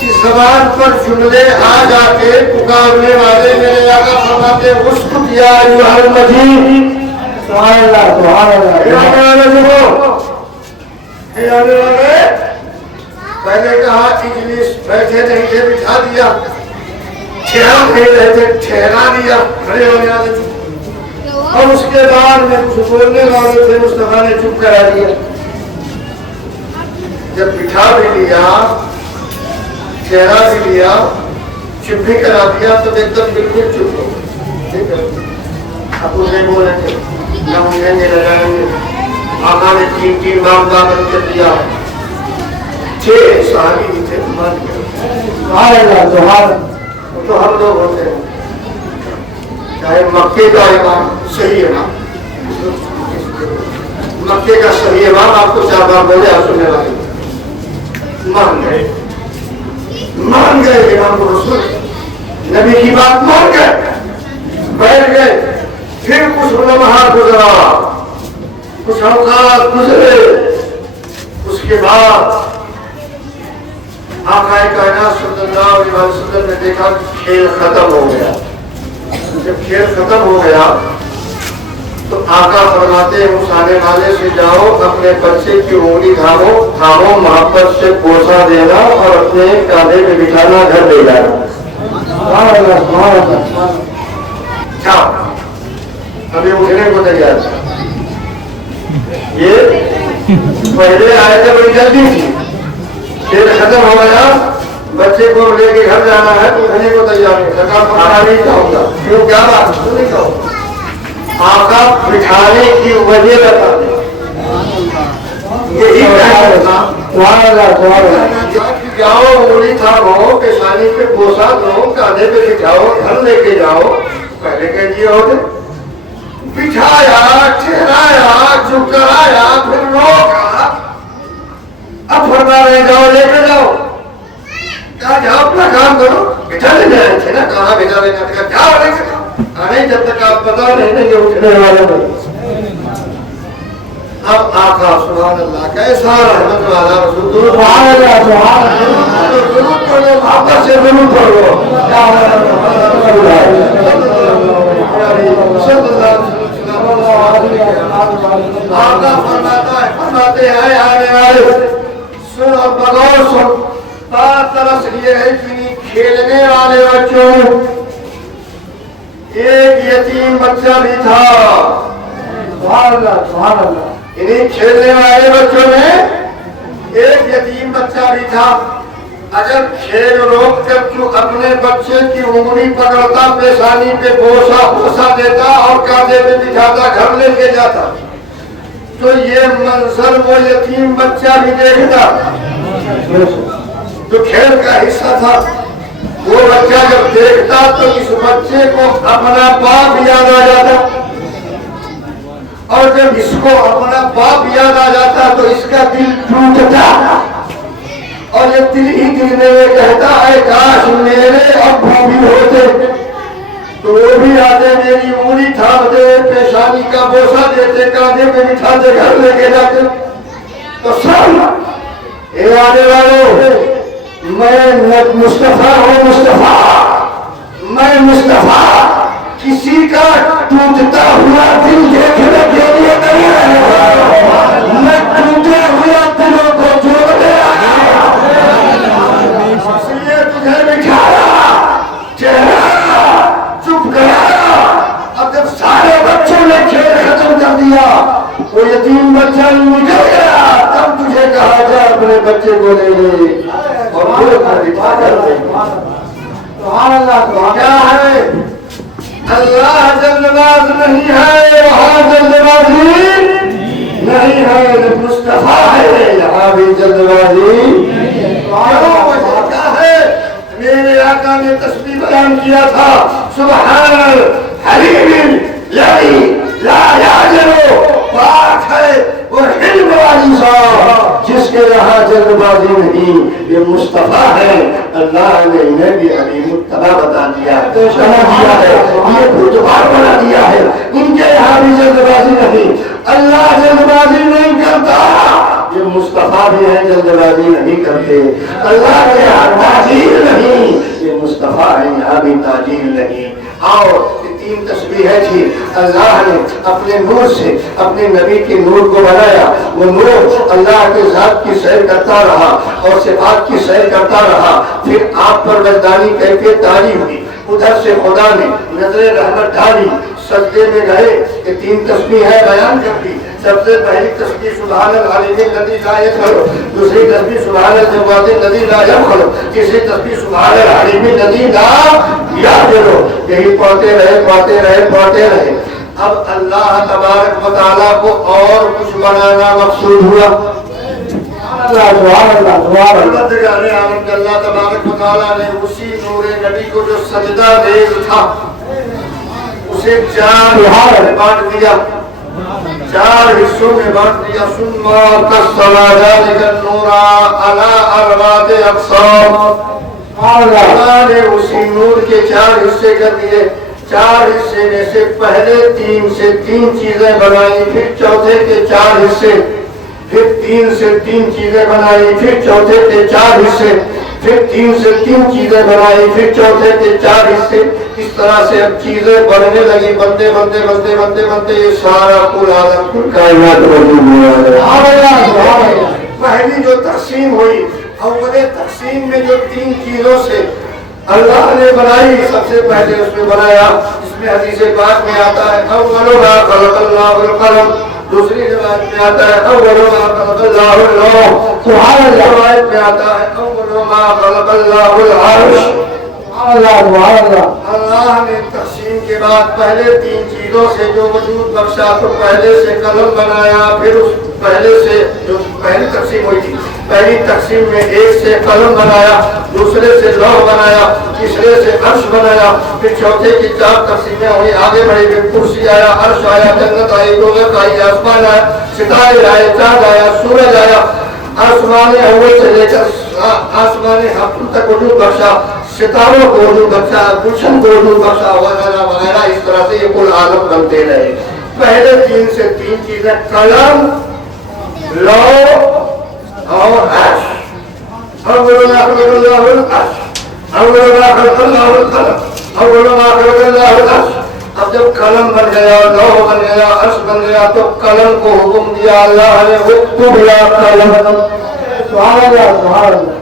کہ زبان پر جملے آ جاتے پکارنے والے. میرے آقا فرماتے اسکت یا ایھا المجید. سبحان اللہ، سبحان اللہ. پہلے کہا اجلس، بیٹھے نہیں تھے بٹھا دیا. ٹھہرا نہیں رہے تھے، ٹھہرا دیا، کھڑے ہونے والے تھے. اور اس کے بعد میں کچھ بولنے والے تھے، مصطفیٰ نے چپ کرا دیا. جب بٹھا بھی لیا، ٹھہرا بھی لیا، چپ بھی کرا دیا، تو ایک دم بالکل چپ ہو گئے. اب انہیں بولیں گے نہ انہیں نہیں لگائیں گے. آقا نے 3 بار دعوت کر دیا. 6 صحابی ہی تھے، مان گئے. تو ہم لوگ ہوتے ہیں، چاہے مکے کا امام صحیح امام، مکے کا صحیح امام آپ کو 4 بار بولے آپ سننے والے مان گئے امام رسول نبی کی بات مان گئے، بیٹھ گئے. پھر کچھ لمحہ گزرا، کچھ اوقات گزرے. اس کے بعد آقا کائنات صلی اللہ علیہ وسلم نے دیکھا کہ کھیل ختم ہو گیا. جب کھیل ختم ہو گیا تو آقا فرماتے ہیں اس آنے والے سے جاؤ، اپنے بچے کی انگلی تھامو، محبت سے بوسہ دینا اور اپنے کاندھے میں بٹھانا، گھر لے جانا. ابھی اٹھنے کو تیار تھا. یہ پہلے آئے تھے بڑی جلدی تھی، کھیل ختم ہو گیا، بچے کو لے کے گھر جانا ہے تو کھانے کو تیار نہیں، سرکار پکانا نہیں چاہوں گا، کیوں کیا بات کیوں نہیں کہو؟ آقا بٹھانے کی وجہ بتا دیں، یہی جاؤ انگلی تھامو، پیشانی پہ بوسا دو، کاندھے پہ بٹھاؤ، گھر لے کے جاؤ، پہلے کہہ دیے ہوتے بٹھایا، ٹھہرایا، چپ کرایا، پھر روکا، اب فرما رہے جاؤ لے کے جاؤ، کہا جاؤ اپنا کام کرو، بٹھا لے جائے تھے نا، کہاں بٹھا لے جاتے، جاؤ لے کے جاؤ، نہیں جب تک آپ پتا نہیں کہ اٹھنے والے نہیں۔ اب آقا سبحان اللہ کیسا رحمت والا رسول، سبحان اللہ سبحان اللہ، ضرور پڑھو، محبت سے ضرور پڑھو، آقا فرماتے ہیں آنے والے سن اور بغور سن، بات طرف یہ ہے کہ کھیلنے والے بچوں ایک یتیم بچہ بھی تھا، سبحان اللہ سبحان اللہ، انہیں کھیلنے والے بچوں میں ایک یتیم بچہ بھی تھا، اگر کھیل روک کر تو اپنے بچے کی انگلی پکڑتا، پیشانی پہ بوسا دیتا اور کاندھے پہ بٹھاتا، گھر لے کے جاتا، تو یہ منظر وہ یتیم بچہ بھی دیکھتا جو کھیل کا حصہ تھا، وہ بچہ جب دیکھتا تو اس بچے کو اپنا باپ یاد آ جاتا، اور جب اس کو اپنا باپ یاد آ جاتا تو اس کا دل ٹوٹتا، اور یہ دل ہی دل میں یہ کہتا ہے کاش میرے ابو بھی ہوتے تو وہ بھی آتے، میری انگلی تھامتے، پیشانی کا بوسا دیتے، کاندھے پہ بٹھاتے، گھر لے کے جاتے۔ تو سن اے آنے والوں، میں مصطفیٰ ہوں، میں مصطفیٰ کسی کا ٹوٹتا ہوا دل دیکھنے کے لیے نہیں آیا، میں ٹوٹے ہوئے دلوں کو جوڑنے آیا، اس لیے تجھے بٹھایا، چہرایا، چپ کرایا۔ اب جب سارے بچوں نے کھیل ختم کر دیا، وہ یتیم بچہ نکل گیا، تب تجھے کہا جا اپنے بچے کو لے لے اور پھر بٹھا کر دے۔ سبحان اللہ، کیا ہے؟ اللہ جلد باز نہیں ہے، وہاں جلد بازی نہیں ہے، مصطفیٰ ہے، یہاں بھی جلد بازی کیا ہے؟ میرے آقا نے تسبیح بیان کیا تھا، سبحان الحلیم الذی لا یعجل، پاک ہے وہ حلم والی ذات جس کے یہاں جلد بازی نہیں، یہ مصطفیٰ ہے، اللہ نے انہیں بھی حلیم التبا بتا دیا ہے، یہ بردبار بنا دیا ہے، ان کے یہاں بھی جلد بازی نہیں، اللہ جلد بازی نہیں کرتا، یہ مصطفیٰ بھی ہے جلد بازی نہیں کرتے، اللہ کے یہاں تاجیل نہیں، یہ مصطفیٰ ہے یہاں بھی تاجیل نہیں۔ اور تین تسبیحیں تھی، اللہ نے اپنے نور سے اپنے نبی کے نور کو بنایا، وہ نور اللہ کے ذات کی سیر کرتا رہا اور صفات کی سیر کرتا رہا، پھر آپ پر وجدانی کیفیت طاری ہوئی، ادھر سے خدا نے نظر رحمت ڈالی، سجدے میں گئے کہ تین تسبیحیں بیان کر دی۔ سب سے پہلی تسبیح سبحان العلیم الذی لا یخلو، دوسری تسبیح سبحان الجواد الذی لا یبخل، تیسری تسبیح سبحان العلیم الذی لا یعجل، یہی پڑھتے رہے۔ اب اللہ تبارک و تعالیٰ کو اور کچھ بنانا مقصود ہوا، پروردگار عالم کے اللہ تبارک و تعالیٰ نے اسی نور نبی کو جو سجدہ ریز تھا اسے چار بانٹ دیا، چار حصوں میں بانٹ دیا، ثم قسم ذلك النور على اربعة اقسام، اللہ نے اسی نور کے چار حصے کر دیے، چار حصے میں سے پہلے تین سے تین چیزیں بنائی، پھر چوتھے کے چار حصے، پھر تین سے تین چیزیں بنائی، پھر چوتھے کے چار حصے، پھر تین سے تین چیزیں بنائی، پھر چوتھے کے چار حصے، اس طرح سے اب چیزیں بننے لگی، بنتے یہ سارا کل عالم کل کائنات موجود ہوا ہے۔ پہلی جو تقسیم ہوئی، اول تقسیم میں جو تین چیزوں سے اللہ نے بنائی، سب سے پہلے اس میں بنایا، اس میں حدیث پاک میں آتا ہے اول ما خلق اللہ القلم، دوسری روایت میں آتا ہے اول ما خلق اللہ النوم، سبحان اللہ، روایت میں آتا ہے اول ما خلق اللہ العرش۔ سبحان اللہ، سبحان اللہ۔ اللہ نے تقسیم کے بعد پہلے تین چیزوں سے جو وجود بخشا تو پہلے سے قلم بنایا، پھر اس پہلے سے جو پہلی تقسیم ہوئی تھی پہلی تقسیم میں ایک سے قلم بنایا، دوسرے سے لوح بنایا، تیسرے سے عرش بنایا، پھر چوتھے کی چار تقسیمیں ہوئی، آگے بڑھی پھر کرسی آیا، عرش آیا، جنت آئی، دوزخ آئی، آسمان آیا، ستارے آئے، چاند آیا، سورج آیا، آسمان اول سے لے کر آسمان ہفتوں تک وجود بخشا، ستاروں کو وجود بخشا، گلشن کو وجود بخشا وغیرہ وغیرہ، اس طرح سے یہ کل عالم بنتے رہے۔ پہلے تین سے تین چیزیں قلم، لوح اور عرش۔ اول ما خلق اللہ العرش، اول ما خلق اللہ القلم، اول ما خلق اللہ العرش۔ اب جب قلم بن گیا، لوح بن گیا، عرش بن گیا تو قلم کو حکم دیا اللہ نے اکتب یا قلم۔ سبحان اللہ، سبحان اللہ۔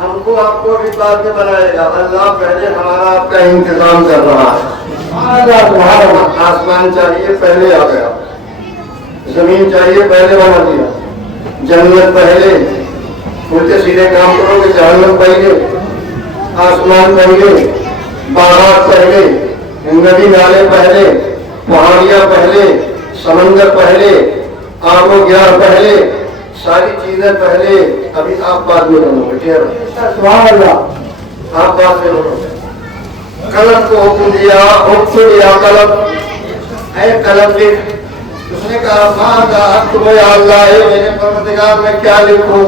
ہم کو آپ کو بھی بعد میں بنائے گا، اللہ پہلے ہمارا آپ کا انتظام کر رہا ہے۔ سبحان اللہ، سبحان اللہ۔ آسمان چاہیے پہلے آ گیا، زمین چاہیے پہلے بنا دیا، جنت پہلے، الٹے سیدھے کام کرو گے جہنم پہلے، آسمان پہلے، باغات پہلے، ندی نالے پہلے، پہاڑیاں پہلے، سمندر پہلے، آب و گیار پہلے، ساری چیزیں پہلے، ابھی آپ بعد میں بنو گے۔ سبحان اللہ، آپ بعد میں بنو گے۔ قلم کو حکم دیا، اکتب یا قلم، اے قلم لکھ۔ اس نے کہا ماذا اکتب یا اللہ، اے میرے پروردگار میں کیا لکھوں؟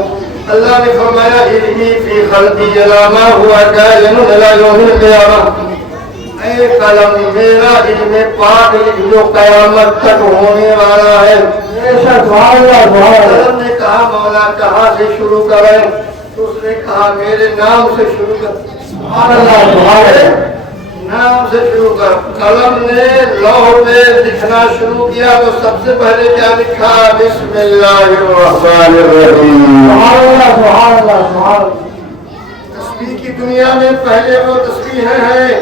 اللہ نے فرمایا علمی فی خلقی الا ما ہوا کائن الی یوم القیامہ۔ اے قلم میرا علم پاک لکھ جو قیامت تک ہونے والا ہے۔ سبحان اللہ، سبحان اللہ۔ قلم نے کہا مولا کہاں سے شروع کریں؟ تو اس نے کہا میرے نام سے شروع کر۔ سبحان اللہ، سبحان اللہ۔ نام سے شروع کر۔ قلم نے لوح پہ لکھنا شروع کیا تو سب سے پہلے کیا لکھا؟ بسم اللہ الرحمن الرحیم۔ سبحان اللہ، سبحان اللہ، سبحان اللہ۔ تسبیح کی دنیا میں پہلے وہ تسبیحیں ہیں،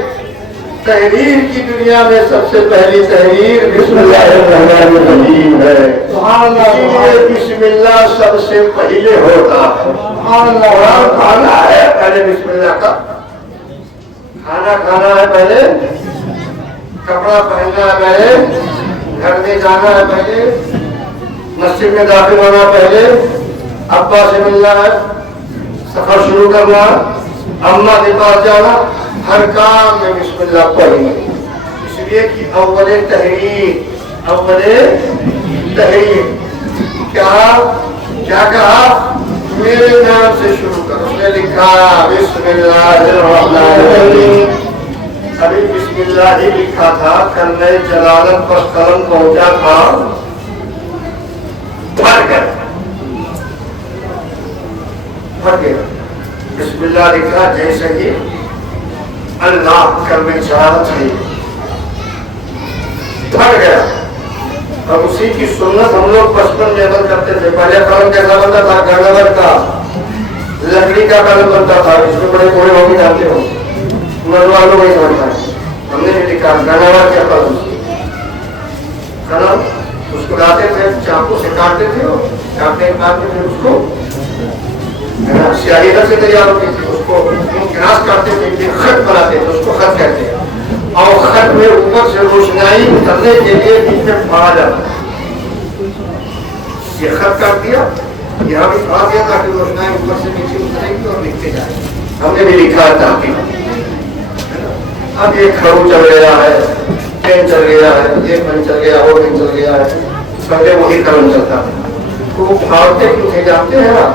تحریر کی دنیا میں سب سے پہلی تحریر بسم اللہ الرحمن الرحیم ہے۔ سبحان اللہ، اسی لیے بسم اللہ سب سے پہلے ہوتا ہے۔ سبحان اللہ۔ قرآن کھانا ہے پہلے بسم اللہ کا، کھانا کھانا ہے پہلے، کپڑا پہننا ہے پہلے، گھر میں جانا ہے پہلے، مسجد میں داخل ہونا پہلے، ابا سے ملنا ہے، سفر شروع کرنا، اماں کے پاس جانا، ہر کام میں بسم اللہ پڑھیں۔ اس لیے کہ اول تحریر، اول تحریر کیا کہا؟ میرے نام سے شروع کر۔ اس نے لکھا بسم اللہ الرحمن الرحیم۔ ابھی بسم اللہ ہی لکھا تھا، کرنے جلالت پر قلم پہنچا تھا، پھٹ گیا۔ بسم اللہ لکھا جیسے ہی اللہ کرنے جلالت ہے، پھٹ گیا۔ اور اسی کی سنت ہم لوگ بچپن میں عمل کرتے تھے۔ پہلے قلم کیسا بنتا تھا؟ گڑبڑ کا، لکڑی کا قلم بنتا تھا، اس میں بڑے بوڑھے ہو کے جاتے ہو، مرد والوں نہیں سمجھتا ہے۔ ہم نے بھی لکھا گڑبڑ کیا قلم، اس کو لاتے تھے، چاقو سے کاٹتے تھے، کاٹنے کے بعد میں پھر اس کو سیاہی سے تیار ہوتی تھی، اس کو گراس کرتے تھے، پھر خط بناتے تھے، اس کو خط کہتے ہیں۔ اور خط میں اوپر سے روشنائی اترنے کے لیے بیچ میں پھاڑا جاتا ہے۔ یہ خط کر دیا، یہاں بھی پھاڑ دیا تاکہ روشنائی اوپر سے نیچے اترے گی اور لکھتے جائیں۔ ہم نے بھی لکھا ہے تحقیق۔ اب یہ کھڑو چل گیا ہے، پین چل گیا ہے، یہ پین چل گیا، وہ پین چل گیا ہے، پہلے وہی قلم چلتا تھا۔ تو وہ پھاڑتے کیوں تھے جانتے ہیں نا؟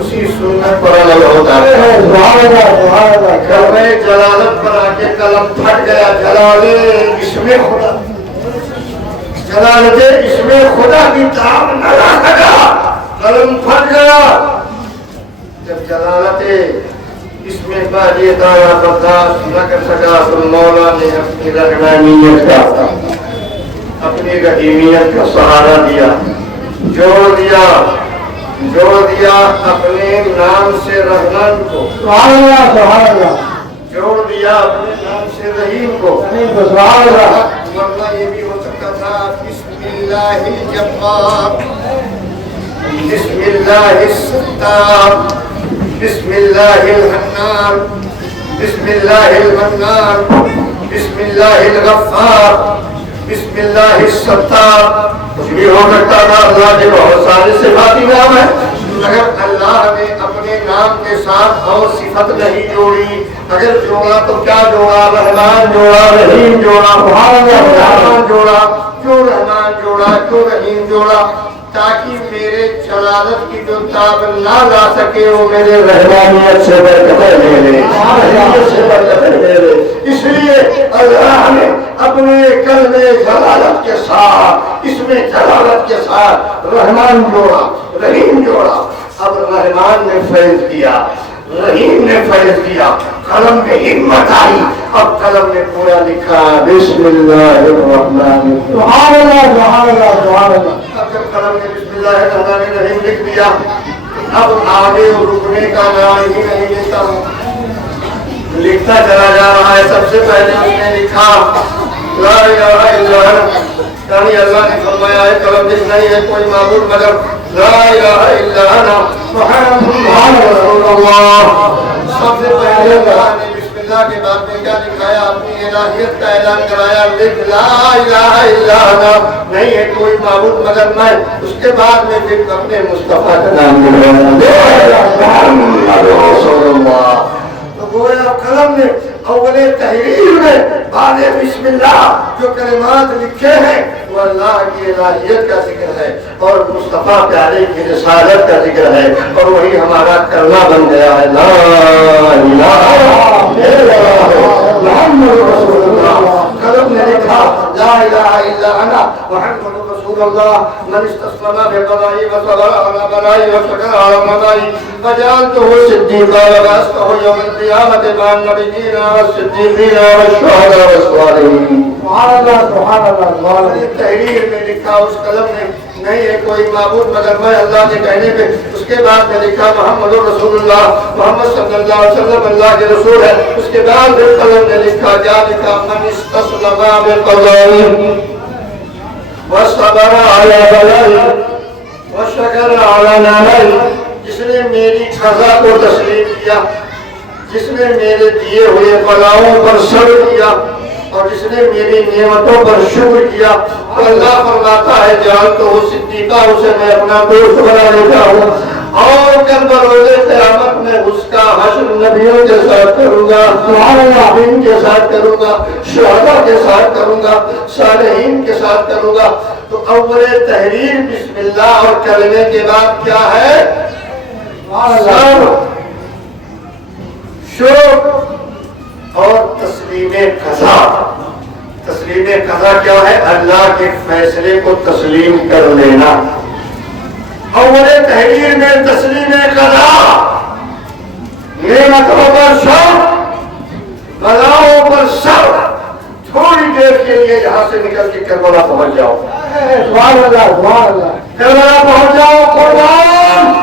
اسی سنت پر عمل ہوتا ہے۔ سبحان اللہ، سبحان اللہ۔ کرنے جلالت پر آ کے قلم پھٹ گیا۔ جلالے اس میں خدا، جلالت اس میں خدا کی دام نہ لا سکا، قلم پھٹ گیا۔ جب جلالت اس میں باجی دایا برداشت نہ کر سکا تو مولا نے اپنی رحمانیت کا، اپنی رحیمیت کا سہارا دیا، جوڑ دیا اپنے نام سے رحمان کو، سبحان اللہ، سبحان اللہ۔ جوڑ دیا اپنے نام سے رحیم کو۔ سبحان اللہ۔ ورنہ یہ بھی ہو سکتا تھا بسم اللہ الله الجبار بسم الله الستار بسم الله الحنان بسم الله المنان بسم الله الغفار بسم الله الستار. کچھ بھی ہو سکتا تھا، اللہ کے بہت سارے صفاتی نام ہیں، اگر اللہ نے اپنے نام کے ساتھ اور صفت نہیں جوڑی، اگر جوڑا تو کیا جوڑا؟ رحمان جوڑا، رحیم جوڑا، رحمان جوڑا، کیوں رحمان جوڑا، کیوں رحیم جوڑا؟ تاکہ میرے جلالت کی جو تاب نہ لا سکے وہ میرے رحمانیت سے برکتیں لے لے، رحمانیت سے برکتیں لے لے. اس لیے اللہ نے اپنے کلمے جلالت کے ساتھ، اس میں جلالت کے ساتھ رحمان جوڑا، رحیم جوڑا. اب رحمان نے فیض کیا، رحیم نے فیض کیا، قلم میں ہمت آئی، اب قلم نے پورا لکھا بسم اللہ الرحمن الرحیم. سبحان اللہ سبحان اللہ سبحان اللہ. اب جب قلم نے بسم اللہ الرحمن الرحیم لکھ دیا، اب آگے رکنے کا نام ہی نہیں لیتا ہوں، لکھتا چلا جا رہا ہے. سب سے پہلے اس نے لکھا لا الہ الا اللہ، یعنی اللہ نے فرمایا ہے قلم لکھ نہیں ہے کوئی معبود مگر لا الہ الا اللہ محمد رسول اللہ. سب سے پہلے اللہ نے بسم اللہ کے بعد میں کیا دکھایا؟ اپنی الہیت کا اعلان کرایا، لکھ لا الہ الا اللہ، نہیں ہے کوئی معبود مگر میں. اس کے بعد میں پھر اپنے مصطفیٰ کا نام لکھایا محمد رسول اللہ. تو گویا قلم نے اول تحریر میں بعد بسم اللہ جو کلمات لکھے ہیں وہ اللہ کی الہیت کا ذکر ہے اور مصطفیٰ پیارے کی رسالت کا ذکر ہے، اور وہی ہمارا کرنا بن گیا ہے لا الہ الا اللہ محمد رسول اللہ. قلم نے لکھا لا الہ الا انا محمد رسول اللہ من استسلم بقضائی وصبر على بلائی وشکر على مدائی وجعلته صدیقا وبعثته یوم القیامت مع النبیین والصدیقین والشہداء والصالحین. سبحان اللہ سبحان اللہ سبحان اللہ. تحریر میں لکھا اس قلم نے نہیں ہے کوئی معبود مگر میں اللہ کے کہنے پہ. اس کے بعد میں لکھا محمد رسول اللہ، محمد صلی اللہ علیہ وسلم اللہ کے رسول ہے. اس کے بعد پھر قلم نے لکھا کیا لکھا؟ من استسلم بقضائی وصبر على بلائی وشکر على نعمائی. جس نے میری قضا کو تسلیم کیا، جس نے میرے دیے ہوئے بلاؤں پر صبر کیا، اور جس نے میری نعمتوں پر شکر کیا، اللہ فرماتا ہے جان تو صدیقہ، اسے میں اپنا دوست بنا لیتا ہوں، اور کل بروز قیامت میں اس کا حشر نبیوں کے ساتھ کروں گا، صالحین کے ساتھ کروں گا، شہداء کے ساتھ کروں گا، صالحین کے ساتھ کروں گا. تو اول تحریر بسم اللہ اور کلمے کے بعد کیا ہے؟ صبر، شکر اور تسلیم قضا. تسلیم قضا کیا ہے؟ اللہ کے فیصلے کو تسلیم کر لینا. اول تحریر میں تسلیم قضا، نعمتوں پر شکر، بلاؤں پر صبر. تھوڑی دیر کے لیے یہاں سے نکل کے کربلا پہنچ جاؤ، سبحان اللہ سبحان اللہ. کربلا پہنچ جاؤ. قربان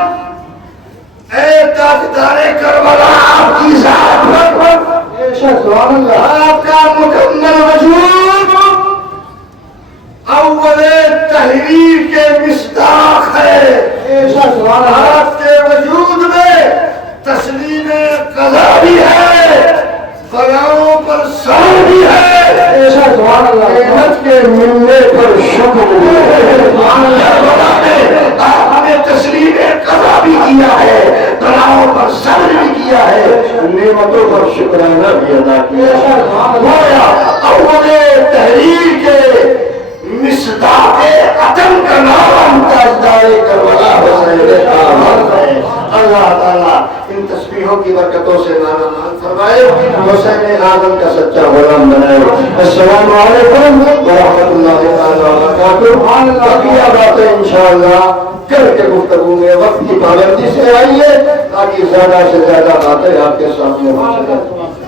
اے تاجدار کربلا، آپ کی ذات پر سبحان اللہ. آپ کا مکمل وجود اول تحریر کے مصداق ہے. سبحان اللہ. آپ کے وجود میں تسلیم قضا بھی ہے، بلاؤں پر صبر بھی ہے، سبحان اللہ. نعمت کے ملنے پر شکر بھی ہے. ہمیں تسلیم قضا بھی کیا ہے، بلاؤں پر صبر بھی کیا ہے، نعمتوں پر شکرانہ بھی ادا کیا ہے. گویا اول تحریر کے مصداق عدم کا نام تاجدار کربلا حسین احمد ہے. اللہ تعالیٰ ان تسبیحوں کی برکتوں سے مانا مان فرمائے، حسین اعظم کا سچا غلام بنائے. السلام علیکم ورحمۃ اللہ وبرکاتہ. بقیہ باتیں انشاءاللہ کل کے گفتگو میں وقت کی پابندی سے آئیے تاکہ زیادہ سے زیادہ باتیں آپ کے سامنے ہو سکیں.